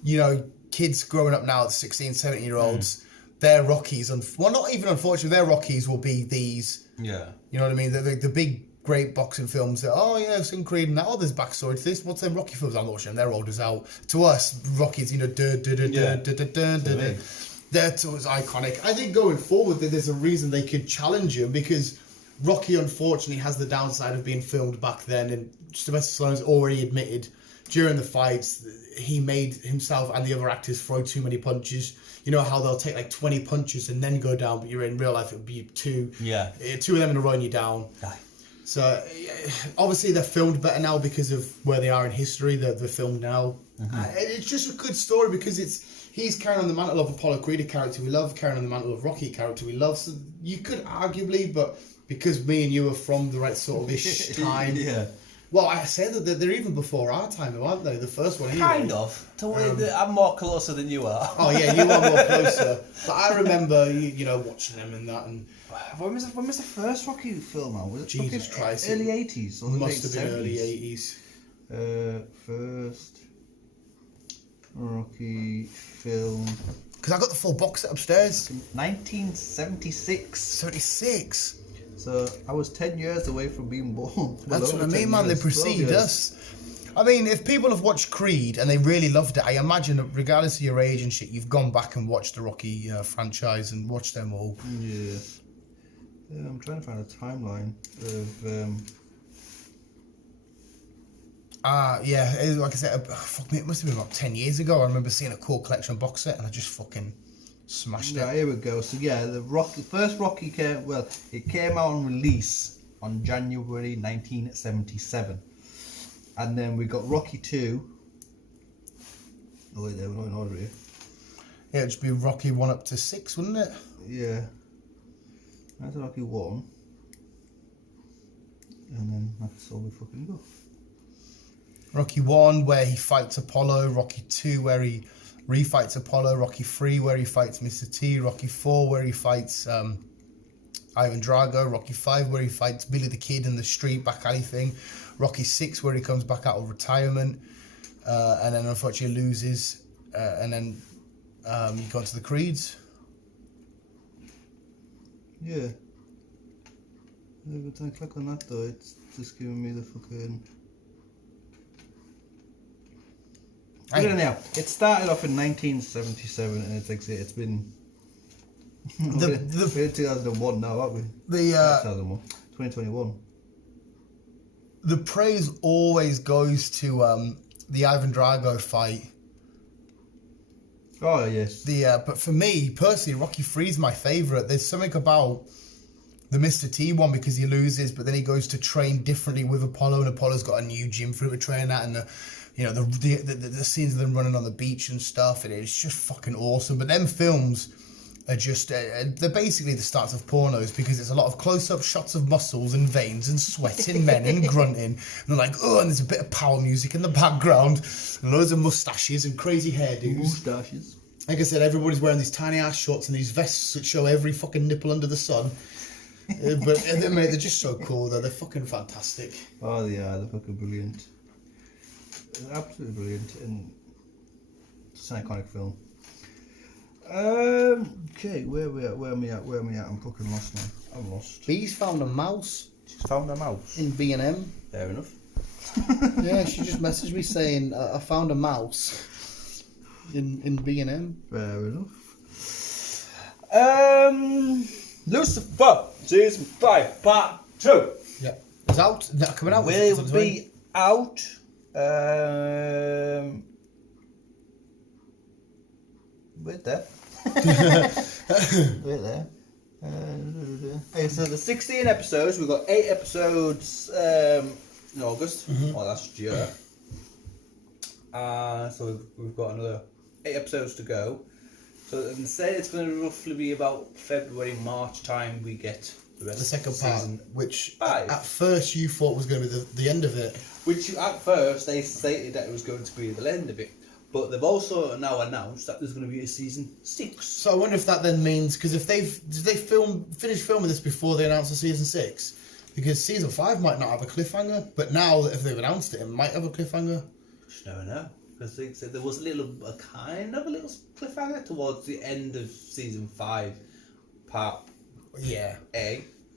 you know, kids growing up now, 16, 17-year-olds, their Rockies, well, not even unfortunately, their Rockies will be these. Yeah. You know what I mean? The big, great boxing films that, I've seen Creed and that, there's backstory to this. What's them Rocky films? I'm watching them, they're old as out. To us, Rockies, they're to us iconic. I think going forward, there's a reason they could challenge him because Rocky, unfortunately, has the downside of being filmed back then, and Sylvester Stallone's already admitted during the fights he made himself and the other actors throw too many punches. You know how they'll take like 20 punches and then go down, but you're in real life, it would be two of them in a row and you're down. Aye. So obviously they're filmed better now because of where they are in history. They're filmed now. It's just a good story because he's carrying on the mantle of Apollo Creed, a character we love, carrying on the mantle of Rocky, a character we love. So you could arguably, but because me and you are from the right sort of ish time, Well, I say that they're even before our time, aren't they? The first one, anyway. Kind of. I'm more closer than you are. Oh yeah, you are more closer. But I remember, you know, watching them and that. And when was the first Rocky film out? Was it Jesus Christ, early 80s? Or must have been 70s? early 80s. First Rocky film. Because I got the full box set upstairs. 1976. 76. So I was 10 years away from being born. That's what I mean, man. They precede us. I mean, if people have watched Creed and they really loved it, I imagine that regardless of your age and shit, you've gone back and watched the Rocky franchise and watched them all. Yeah. I'm trying to find a timeline of... like I said, fuck me, it must have been about 10 years ago. I remember seeing a Core Collection box set and I just fucking smashed it. Yeah, here we go. So yeah, the first Rocky came out on release on January 1977. And then we got Rocky 2. Oh wait, we're not in order here. Yeah, it'd just be Rocky 1 up to 6, wouldn't it? Yeah. That's Rocky 1. And then that's all we fucking got. Rocky 1 where he fights Apollo, Rocky 2 where he refights Apollo, Rocky 3 where he fights Mr. T, Rocky 4 where he fights Ivan Drago, Rocky 5 where he fights Billy the Kid in the street back alley thing, Rocky 6 where he comes back out of retirement and then unfortunately loses and then you go into the Creeds. Yeah. Every time I click on that though, it's just giving me the fucking... Anyhow, it started off in 1977 and it's been... we're in 2001 now, aren't we? 2001. 2021. The praise always goes to the Ivan Drago fight. Oh, yes. But for me, personally, Rocky 3 is my favourite. There's something about the Mr. T one because he loses, but then he goes to train differently with Apollo, and Apollo's got a new gym for him to train at, and the scenes of them running on the beach and stuff, and it's just fucking awesome. But them films are just, they're basically the starts of pornos because it's a lot of close-up shots of muscles and veins and sweating men and grunting, and they're like, oh, and there's a bit of power music in the background, and loads of mustaches and crazy hairdos. Moustaches. Like I said, everybody's wearing these tiny ass shorts and these vests that show every fucking nipple under the sun. But mate, they're just so cool though. They're fucking fantastic. Oh yeah, they're fucking brilliant. They're absolutely brilliant, and it's an iconic film. Okay, where am I at? I'm fucking lost now. I'm lost. Bee's found a mouse. She's found a mouse. In B&M. Fair enough. Yeah, she just messaged me saying, I found a mouse. In B&M. Fair enough. Lucifer, season 5, part 2. Yeah. It's out. Coming out. Will be out. Wait there. Wait there. Okay, so the 16 episodes, we've got 8 episodes in August, or last year. So we've got another 8 episodes to go. So they say it's going to roughly be about February, March time we get the rest The second of part, season which 5. at first you thought was going to be the end of it. Which at first they stated that it was going to be the end of it. But they've also now announced that there's going to be a season 6. So I wonder if that then means, because if did they finish filming this before they announced the season 6? Because season 5 might not have a cliffhanger, but now if they've announced it, it might have a cliffhanger. Just never know. Because they said there was a kind of a little cliffhanger towards the end of season 5, part A.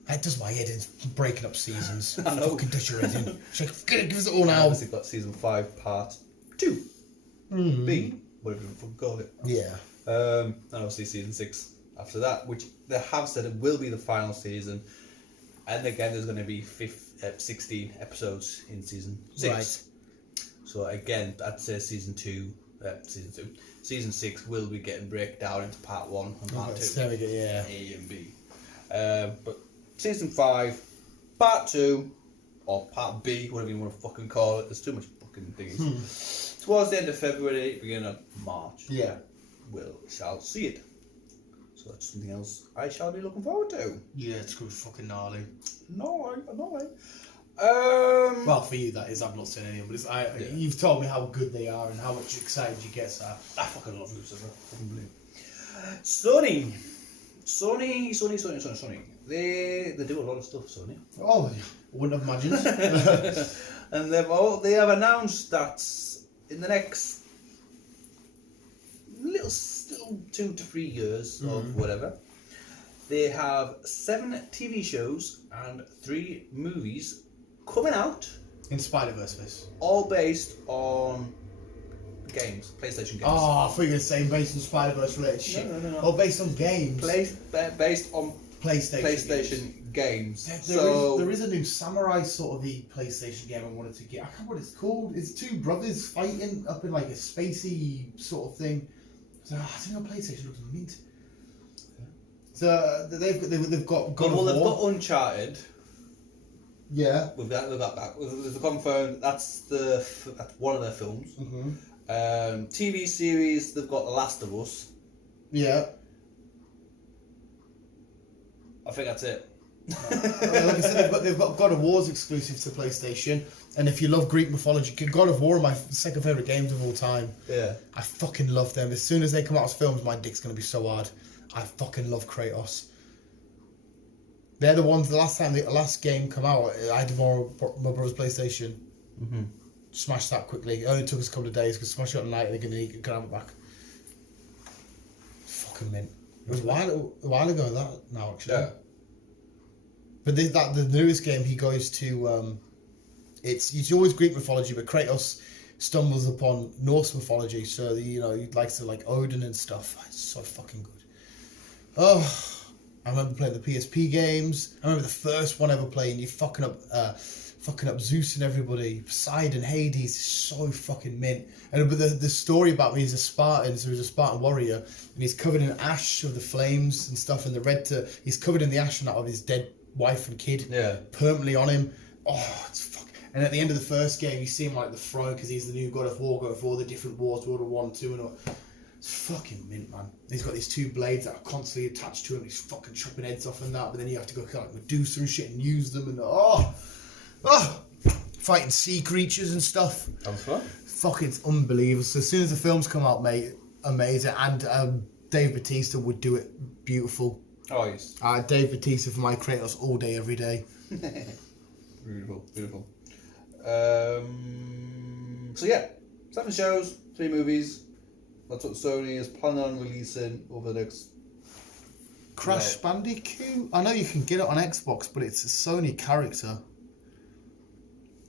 That does my head in breaking up seasons. I know. Fucking does your head in. Give us it all now. Obviously got season 5, part 2. B, whatever you fucking call it. Yeah. And obviously season 6 after that, which they have said it will be the final season. And again, there's going to be 16 episodes in season 6. Right. So again, I'd say season 6 will be getting breakdown into part 1 and part 2. There we go, yeah. A and B. But season 5, part 2, or part B, whatever you want to fucking call it. There's too much fucking things. Towards the end of February, beginning of March. Yeah. Shall see it. So that's something else I shall be looking forward to. Yeah, it's gonna be fucking gnarly. No. Well, for you that is. I've not seen any of them, but you've told me how good they are and how much excited you get. So I fucking love Lucifer. Sony. They do a lot of stuff, Sony. Oh, wouldn't have imagined. And they have announced that in the next little 2 to 3 years or whatever, they have 7 TV shows and 3 movies coming out. In Spider-Verse, this. All based on games, PlayStation games. Oh, I thought you were going to say based on Spider-Verse related shit. No. Oh, based on games. Based on PlayStation games. There is a new samurai sort of the PlayStation game I wanted to get. I can't remember what it's called. It's 2 brothers fighting up in like a spacey sort of thing. So I think on PlayStation looks mint. So they've got God of War. They've got Uncharted. Yeah. With that, they've confirmed that's one of their films. Mm-hmm. TV series, they've got The Last of Us. Yeah. I think that's it. Like I said, they've got God of War's exclusive to PlayStation, and if you love Greek mythology, God of War are my second favourite games of all time. Yeah. I fucking love them. As soon as they come out as films, my dick's going to be so hard. I fucking love Kratos. They're the ones, the last game come out, I had to borrow my brother's PlayStation. Mm-hmm. Smash that quickly. It only took us a couple of days, because smash it on the night and they're going to have it back. Fucking mint. It was a while ago that now, actually. Yeah. But the newest game, he goes to, it's always Greek mythology, but Kratos stumbles upon Norse mythology, so he likes to like Odin and stuff. It's so fucking good. Oh, I remember playing the PSP games. I remember the first one ever playing. You fucking up Zeus and everybody. Poseidon, Hades, is so fucking mint. And but the story about me, he's a Spartan, so he's a Spartan warrior, and he's covered in ash of the flames and stuff, and he's covered in the ash and that of his dead wife and kid. Yeah. Permanently on him. Oh, it's fucking. And at the end of the first game, you see him like the throne because he's the new God of War, going for all the different wars, World War 1, 2, and all. It's fucking mint, man. He's got these 2 blades that are constantly attached to him. He's fucking chopping heads off and that, but then you have to go kind of like Medusa and shit and use them and fighting sea creatures and stuff. That was fun. Fucking it's unbelievable. So as soon as the films come out, mate, amazing. And Dave Bautista would do it beautiful. Oh yes. Dave Bautista for my Kratos all day, every day. Beautiful. So yeah, 7 shows, 3 movies. That's what Sony is planning on releasing over the next. Crash Bandicoot? I know you can get it on Xbox, but it's a Sony character.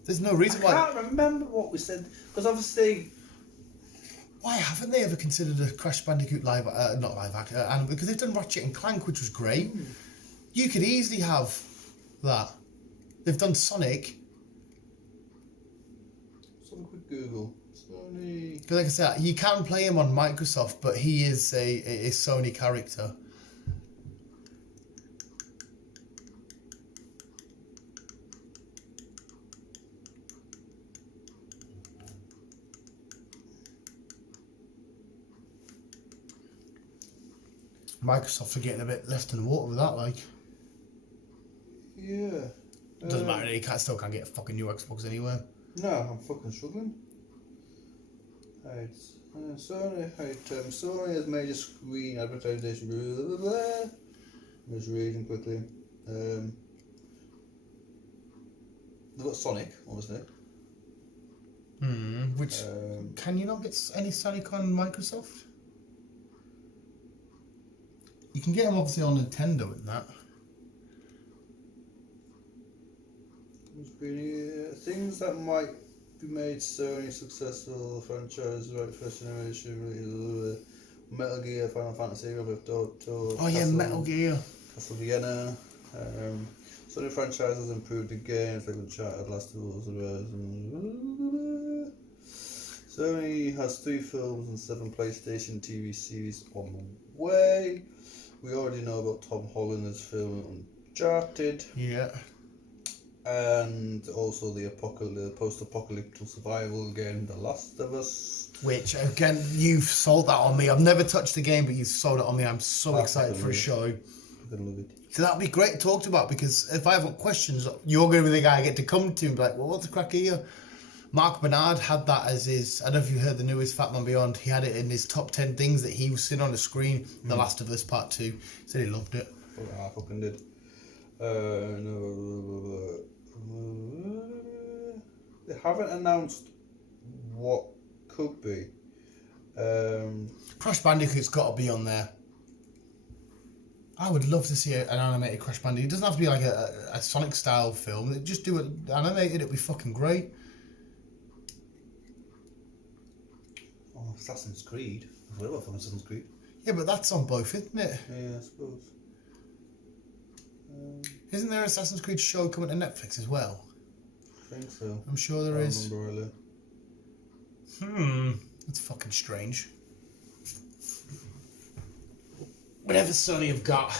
There's no reason why. I can't remember what we said, because obviously. Why haven't they ever considered a Crash Bandicoot not live action? Because they've done Ratchet and Clank, which was great. You could easily have that. They've done Sonic. Some quick Google. Sony. Because like I said, you can play him on Microsoft, but he is a Sony character. Microsoft are getting a bit left in the water with that, like. Yeah. Doesn't matter, you still can't get a fucking new Xbox anywhere. No, I'm fucking struggling. Right. Sony has major screen advertising, blah, blah, blah. I'm just reading quickly. They've got Sonic, obviously. Which, can you not get any Sonic on Microsoft? You can get them obviously on Nintendo and that. Things that might be made Sony successful franchise, right? First generation, Metal Gear, Final Fantasy, Robert Tour. Oh yeah, Metal Gear. Castle Vienna. Sony franchise has improved the games like Uncharted, Last of Us. Sony has 3 films and 7 PlayStation TV series on the way. We already know about Tom Holland's film Uncharted. Yeah. And also the post-apocalyptic survival game, The Last of Us. Which, again, you've sold that on me. I've never touched the game, but you've sold it on me. I'm so excited for a show. gonna love it. So that'd be great to talk about, because if I have questions, you're going to be the guy I get to come to and be like, well, what's the crack here? Mark Bernard had that as his, I don't know if you heard the newest Fat Man Beyond, he had it in his top 10 things that he was seeing on the screen, The Last of Us Part 2. He said he loved it. I fucking did. They haven't announced what could be. Crash Bandicoot's got to be on there. I would love to see an animated Crash Bandicoot. It doesn't have to be like a Sonic style film. Just do it animated, it'd be fucking great. Oh, Assassin's Creed. I forgot about Assassin's Creed. Yeah, but that's on both, isn't it? Yeah, I suppose. Isn't there an Assassin's Creed show coming to Netflix as well? I think so. I'm sure there is. Really. That's fucking strange. Whatever Sony have got.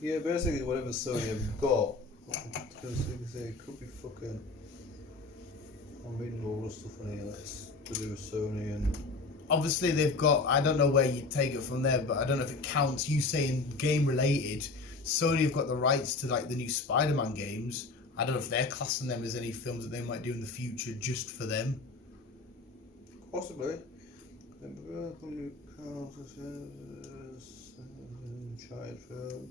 Yeah, basically whatever Sony have got. It could be fucking. I'm reading all the stuff in here that's to do with Sony and. Obviously they've got, I don't know where you take it from there, but I don't know if it counts. You saying game related, Sony have got the rights to like the new Spider-Man games. I don't know if they're classing them as any films that they might do in the future just for them. Possibly. Child film.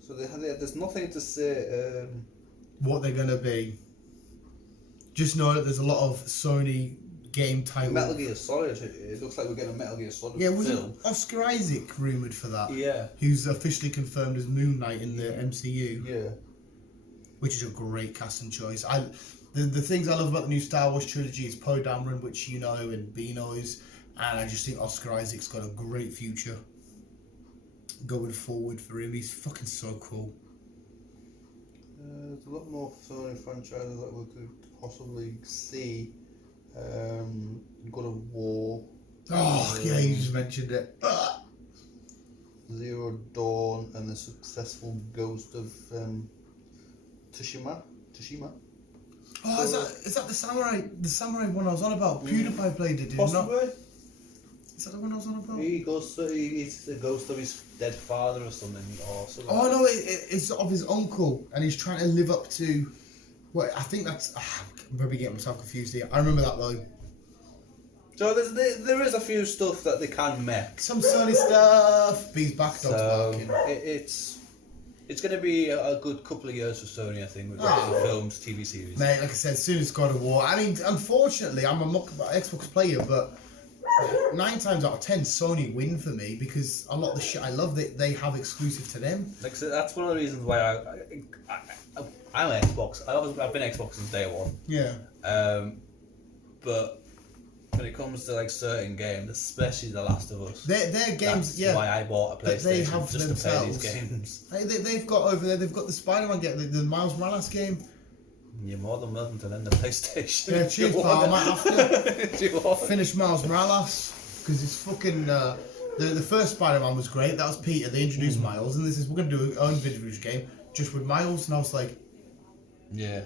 So there's nothing to say. What they're gonna be. Just know that there's a lot of Sony game titles. Metal Gear Solid. It looks like we're getting a Metal Gear Solid Yeah, was film. Oscar Isaac rumoured for that? Yeah. Who's officially confirmed as Moon Knight in the MCU. Yeah. Which is a great casting choice. The things I love about the new Star Wars trilogy is Poe Dameron, which you know and B knows, and I just think Oscar Isaac's got a great future going forward for him. He's fucking so cool. There's a lot more Sony franchises that we could possibly see. God of War. Oh yeah, you just mentioned it. Zero Dawn and the successful Ghost of Tsushima. Oh, is that the samurai one I was on about? PewDiePie played it, did he not? Possibly. Is that the one I was on about? He's the ghost of his dead father or something. Oh no, it's of his uncle, and he's trying to live up to. Well, I think that's. I'm probably getting myself confused here. I remember that though. So there is a few stuff that they can make. Some Sony stuff. Bees back, dogs barking. It's going to be a good couple of years for Sony, I think, with films, TV series. Mate, like I said, as soon as God of War. I mean, unfortunately, I'm a Xbox player, but 9 times out of 10, Sony win for me because a lot of the shit I love, they have exclusive to them. Like I said, that's one of the reasons why I'm an Xbox. I've been Xbox since day one. Yeah. But when it comes to like certain games, especially The Last of Us, their games, that's why I bought a PlayStation they have just themselves. to play these games. They've got over there. They've got the Spider-Man game, the Miles Morales game. You're more than welcome to lend the PlayStation. Yeah, cheers, pal. I might have to finish Miles Morales because it's fucking. The first Spider-Man was great. That was Peter. They introduced Miles, and this is we're gonna do our own video game just with Miles, and I was like, yeah.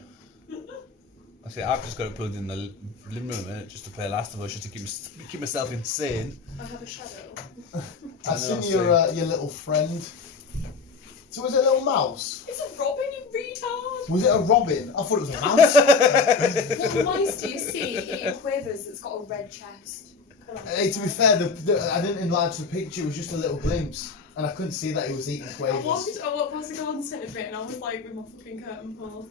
I say I've just got it plugged in the living room minute just to play Last of Us, just to keep myself insane. I have a shadow. I've seen your little friend. So was it a little mouse? It's a robin, you retard! Was it a robin? I thought it was a mouse. What mice do you see eating quivers that's got a red chest? Hey, to be fair, I didn't enlarge the picture. It was just a little glimpse, and I couldn't see that he was eating quavers. I walked past the garden centre bit and I was like with my fucking curtain pulled.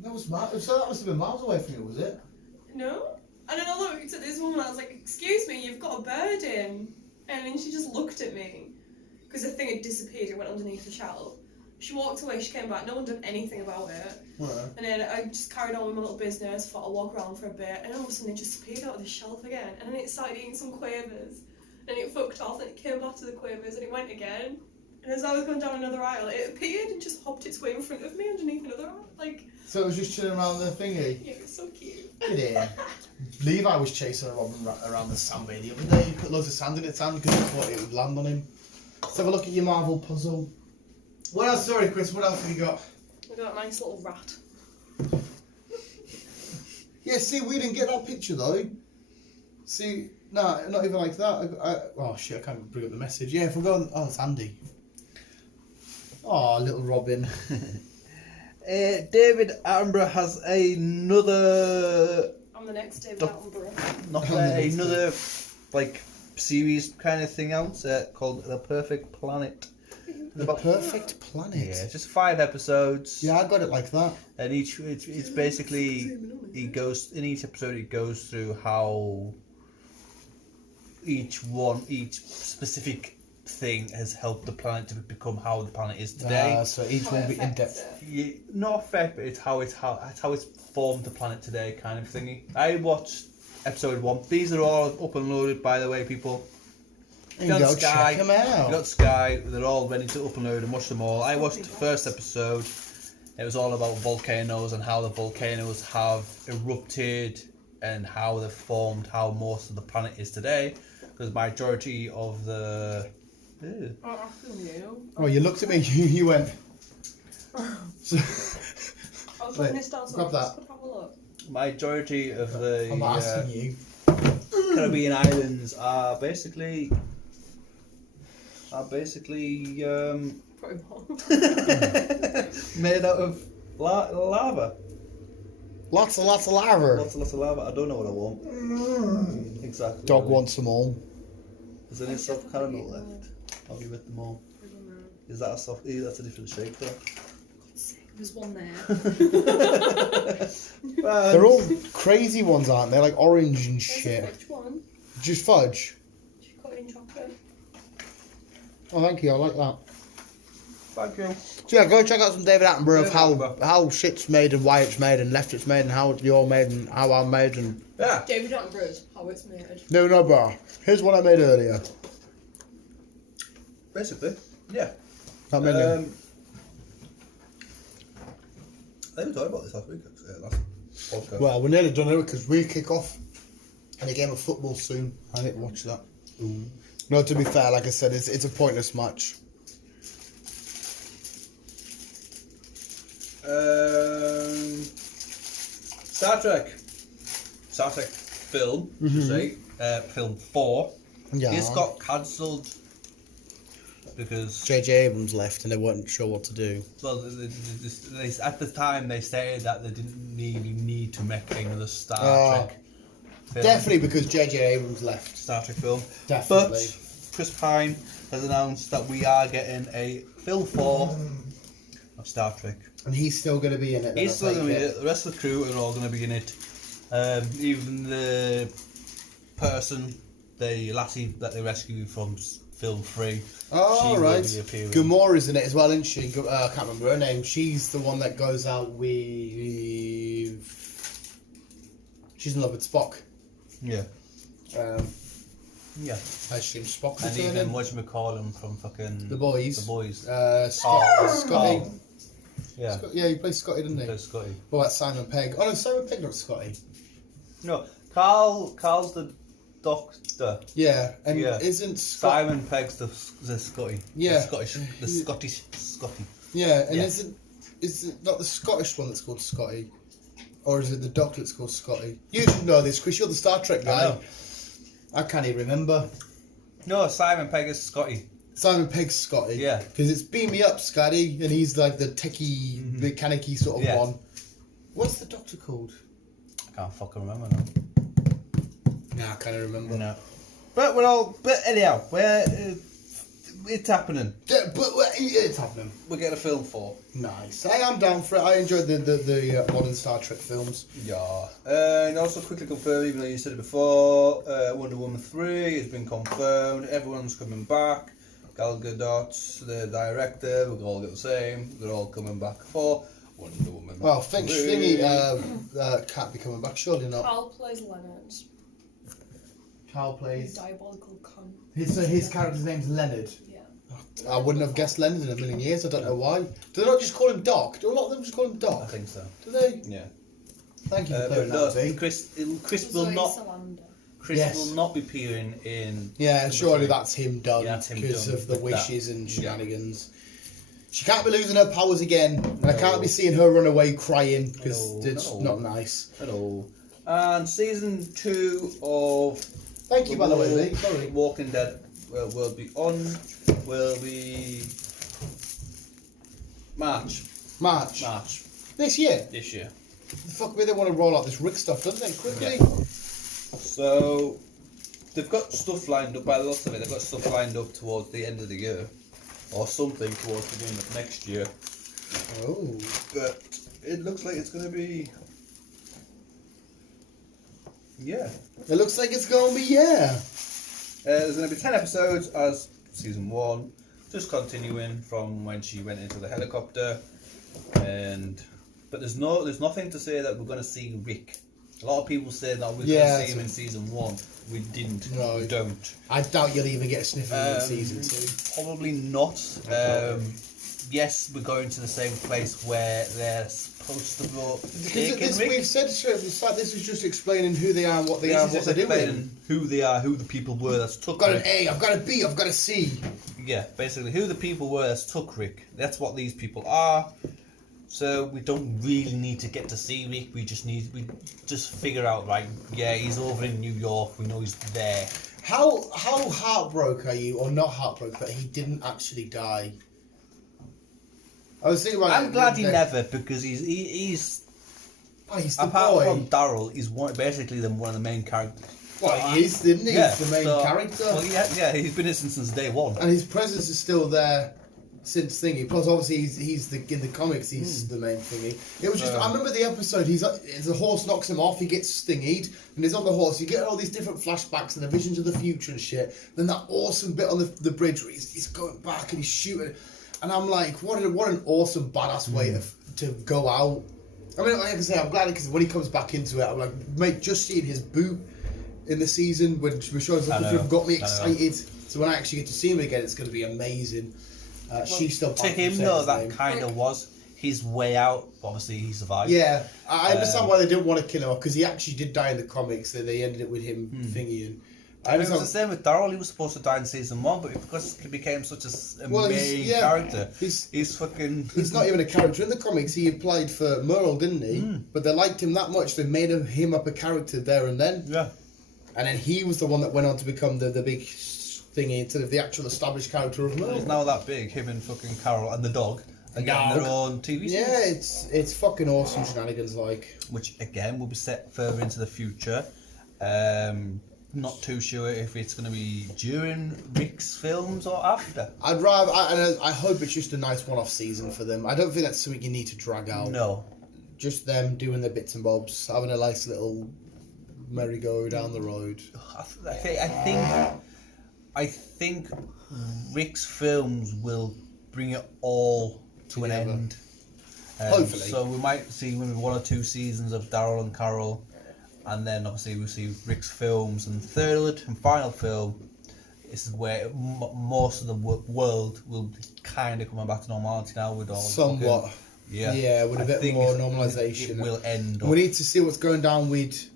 That was so that must have been miles away from you, was it? No? And then I looked at this woman and I was like, excuse me, you've got a bird in. And then she just looked at me. Because the thing had disappeared, it went underneath the shelf. She walked away, she came back, no one did anything about it. Right. And then I just carried on with my little business, thought I'd walk around for a bit, and all of a sudden it just appeared out of the shelf again. And then it started eating some quavers. And it fucked off, and it came back to the quavers, and it went again. And as I was going down another aisle, it appeared and just hopped its way in front of me underneath another aisle. Like, so it was just chilling around the thingy? yeah, it was so cute. Get in. Levi was chasing a robin around the sandbay the other day. He put loads of sand in its hand because he thought it would land on him. Let's have a look at your Marvel puzzle. What else? Sorry, Chris, what else have you got? We got a nice little rat. Yeah, see, we didn't get that picture though. See, no, not even like that. Oh shit, I can't bring up the message. Yeah, if we're going, it's Andy. Oh, little Robin. David Attenborough has another. I'm the next David Attenborough. Not another like series kind of thing out called The Perfect Planet. The Perfect Planet. Yeah, just 5 episodes. Yeah, I got it like that. And it's basically in each episode it goes through how each specific thing has helped the planet to become how the planet is today. So each one will be in depth. Yeah, not effect, but it's how it's formed the planet today, kind of thingy. I watched episode 1. These are all up and loaded, by the way, people. You go check them out. You got Sky. They're all ready to upload and watch them all. I watched the first episode. It was all about volcanoes and how the volcanoes have erupted and how they've formed how most of the planet is today. Because majority of the Oh, you looked at me. You went. I was putting this down so grab that. could have a look. majority of the I'm asking you. Caribbean islands are basically Pretty much. made out of lava. Lots of lava. Lots of lava. I don't know what I want. Exactly. Dog wants them all. Is there any soft caramel left? Have you with them all? Is that a soft? That's a different shape though. There's one there. They're all crazy ones, aren't they? Like orange and There's shit. a fudge one. Just fudge. She cut it in chocolate. Oh, thank you. I like that. Thank you. So yeah, go check out some David Attenborough of David how shit's made and why it's made and left it's made and how you're made and how I'm made and... Yeah. David Attenborough's how it's made. No, bro. Here's what I made earlier. Basically, yeah. That menu. I think we talked about this last week, actually. Last podcast. Well, we're nearly done it because we kick off and a game of football soon. I need to watch that. No, to be fair, like I said, it's a pointless match. Star Trek film, say, film 4. Yeah. It's got cancelled because J.J. Abrams left and they weren't sure what to do. well, they, at the time they stated that they didn't really need to make another Star Trek film. Definitely because J.J. Abrams left. Star Trek film. Definitely. But Chris Pine has announced that we are getting a film 4 of Star Trek. And he's still going to be in it. He's still going to be in it. The rest of the crew are all going to be in it. Even the person, the lassie that they rescued from film 3. Oh, she right. will be appearing. Gamora's in it as well, isn't she? I can't remember her name. She's the one that goes out with... She's in love with Spock. Yeah. Yeah. I assume Spock. And even whatchamacallit from fucking... The Boys. The Boys. Scotty. Yeah. Yeah, he plays Scotty, doesn't he? There's Scotty. What about Simon Pegg? Oh no, Simon Pegg, not Scotty. No, Carl's the doctor. Yeah, and Yeah. isn't Scott... Simon Pegg's the Scotty. Yeah. The Scottish Scotty. Yeah, and Yeah. is it not the Scottish one that's called Scotty? Or is it the doctor that's called Scotty? You should know this, Chris, you're the Star Trek guy. I can't even remember. No, Simon Pegg is Scotty. Simon Pegg's Scotty. Yeah. Because it's Beam Me Up, Scotty, and he's like the techie, mechanic-y sort of one. What's the doctor called? I can't fucking remember now. Nah, I can't remember. No. But anyhow, it's happening. Yeah, but it's happening. We're getting a film 4. Nice. I am down for it. I enjoyed the modern Star Trek films. Yeah. And also quickly confirm, even though you said it before, Wonder Woman 3 has been confirmed. Everyone's coming back. Gal Gadot, the director, we'll all get the same. They're all coming back for Wonder Woman. Well, Thingy can't be coming back, surely not. Carl plays Leonard. Carl plays... Diabolical cunt. His character's name's Leonard. Yeah. I wouldn't have guessed Leonard in a million years. I don't know why. Do they not just call him Doc? Do a lot of them just call him Doc? I think so. Do they? Yeah. Thank you for But clearing no, that, V. Chris will Zoe not. Salander. Chris Yes. will not be appearing in. Yeah, number surely 3. that's him done Yeah, that's him because done of the with that. wishes and Yeah. shenanigans. She can't be losing her powers again, and I can't be seeing her run away crying because No, it's no. not nice. Hello. And season 2 of Thank you, by the way, mate. Sorry. Walking Dead will be March. This year. The fuck me, they want to roll out this Rick stuff, don't they? Quickly. Yeah. So they've got stuff lined up. By the looks of it, they've got stuff lined up towards the end of the year, or something towards the beginning of next year. Oh. But it looks like it's going to be. Yeah. It looks like it's going to be, yeah. There's going to be 10 episodes as season 1, just continuing from when she went into the helicopter, but there's nothing to say that we're going to see Rick. A lot of people say that we're going to see him in season 1. We didn't. No. We don't. I doubt you'll even get a sniff of him in season 2. Probably not. Yes, we're going to the same place where they're supposed to go. Because we've said straight from the start, this is just explaining who they are, what they are, what they're doing. Who they are, who the people were that took I've got Rick. an A, I've got a B, I've got a C. Yeah, basically, who the people were that took Rick. That's what these people are. So we don't really need to get to see Rick. We just figure out, right? Yeah, he's over in New York. We know he's there. How heartbroken are you, or not heartbroken, that he didn't actually die? I was thinking about. I'm glad he never, because he's the apart boy. from Daryl, he's basically one of the main characters. Well, he is, didn't he? Yeah, He's the main character. Well, yeah, he's been innocent since day 1. And his presence is still there since thingy. Plus, obviously, he's in the comics. He's the main thingy. It was just. I remember the episode. The horse knocks him off. He gets stingied, and he's on the horse. You get all these different flashbacks and the visions of the future and shit. Then that awesome bit on the bridge where he's going back and he's shooting. And I'm like, what an awesome badass way to go out. I mean, like I say, I'm glad because when he comes back into it, I'm like, mate, just seeing his boot in the season when Michelle's looking for him got me excited. So when I actually get to see him again, it's going to be amazing. She's still to him though, that kind of was his way out. Obviously, he survived. Yeah, I understand why they didn't want to kill him because he actually did die in the comics. So they ended it with him thingy and. It was the same with Daryl. He was supposed to die in season 1, but because he became such a main character, he's fucking. He's not even a character in the comics. He applied for Merle, didn't he? But they liked him that much, they made him up a character there and then. Yeah. And then he was the one that went on to become the big thingy instead of the actual established character of Merle. He's now that big. Him and fucking Carol and the dog are getting their own TV series. Yeah, it's fucking awesome shenanigans like. Which again will be set further into the future. Not too sure if it's going to be during Rick's films or after. I'd rather. I hope it's just a nice one-off season for them. I don't think that's something you need to drag out. No. Just them doing their bits and bobs, having a nice little merry-go down the road. I think Rick's films will bring it all to an end. Hopefully. So we might see maybe 1 or 2 seasons of Daryl and Carol. And then obviously we'll see Rick's films, and third and final film. This is where most of the world will be kind of coming back to normality now with all. Somewhat. With a bit more normalisation. It will end. We need to see what's going down with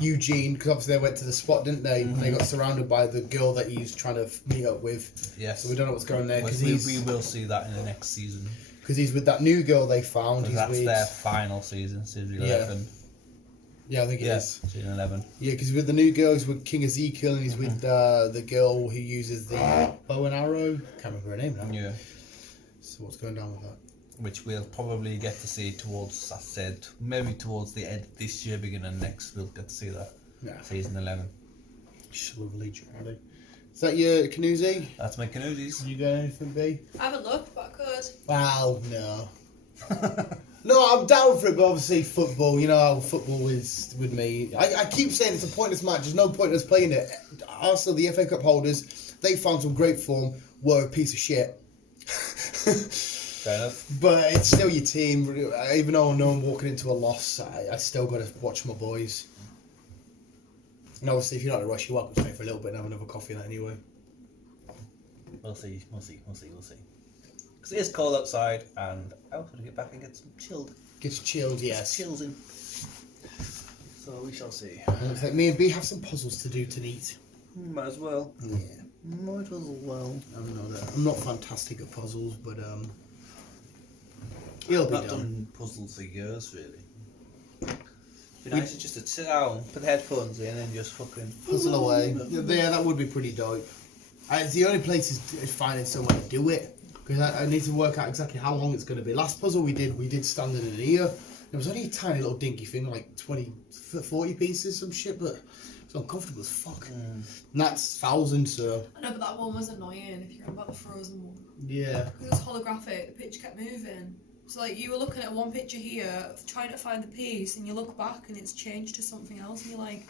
Eugene, because obviously they went to the spot, didn't they? They got surrounded by the girl that he's trying to meet up with. Yes. So we don't know what's going there because we will see that in the next season. Because he's with that new girl they found. That's their final season, season 11. Yeah, I think it is. Season 11. Yeah, because with the new girl, he's with King Ezekiel, and he's with the girl who uses the bow and arrow. Can't remember her name now. Yeah. So what's going down with that? Which we'll probably get to see towards, I said, maybe towards the end of this year, beginning of next, we'll get to see that. Yeah. Season 11. Lovely, Charlie. Is that your Canoozy? That's my Canoozies. You got anything, B? I haven't looked, but I could. Well, no. No, I'm down for it, but obviously football, you know how football is with me. I keep saying it's a pointless match, there's no point in us playing it. Arsenal, the FA Cup holders, they found some great form, were a piece of shit. Fair enough. But it's still your team, even though I know I'm walking into a loss, I still got to watch my boys. And obviously if you're not in a rush, you're welcome to stay for a little bit and have another coffee and that anyway. We'll see. Because it is cold outside, and I also want to get back and get some chilled. Gets chilled, yes. Chills in. So we shall see. And looks like me and B have some puzzles to do tonight. Might as well. Yeah. Might as well. I'm not fantastic at puzzles, but it'll be I've not done. done puzzles for years, really. Be nice just to sit down, put the headphones in, and just fucking puzzle away. Yeah, that would be pretty dope. It's the only place is finding somewhere to do it. Because I need to work out exactly how long it's going to be. Last puzzle we did standing in an ear. It was only a tiny little dinky thing, like 20, 40 pieces, some shit, but it's uncomfortable as fuck. And that's thousands, so... I know, but that one was annoying, if you remember the Frozen one. Yeah. Because it was holographic, the picture kept moving. So, like, you were looking at one picture here, trying to find the piece, and you look back and it's changed to something else, and you're like,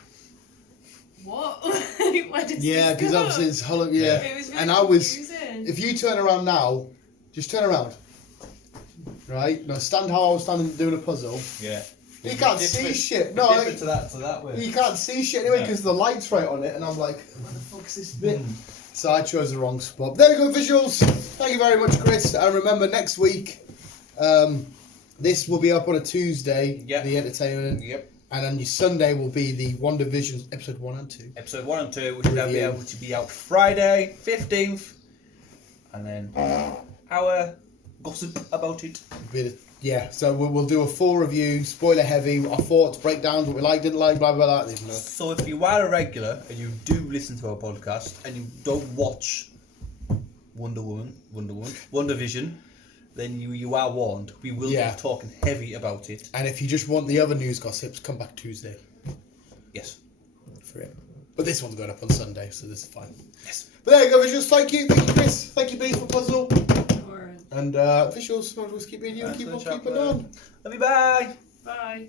what? Where did Yeah, because obviously it's hollow, yeah. It was really and confusing. If you turn around now, just turn around. Right? Now stand how I was standing doing a puzzle. Yeah. You can't see shit. No, different to that way. You can't see shit anyway because the light's right on it, and I'm like, where the fuck's this bit? So I chose the wrong spot. There we go, visuals. Thank you very much, Chris. And remember, next week, this will be up on a Tuesday. Yep. The entertainment. Yep. And then your Sunday will be the WandaVision episode 1 and 2. Episode 1 and 2, which will be able to be out Friday, 15th. And then our gossip about it. Yeah, so we'll do a full review, spoiler heavy, our thoughts, breakdowns, what we like, didn't like, blah, blah, blah. So if you are a regular and you do listen to our podcast and you don't watch WandaVision, then you are warned. We will be talking heavy about it. And if you just want the other news gossips, come back Tuesday. Yes. For it. But this one's going up on Sunday, so this is fine. Yes. But there you go, visuals. Thank you, Chris. Thank you, B, for puzzle. And visuals, we'll just keep being you and keep on keeping on. Love you, bye. Bye.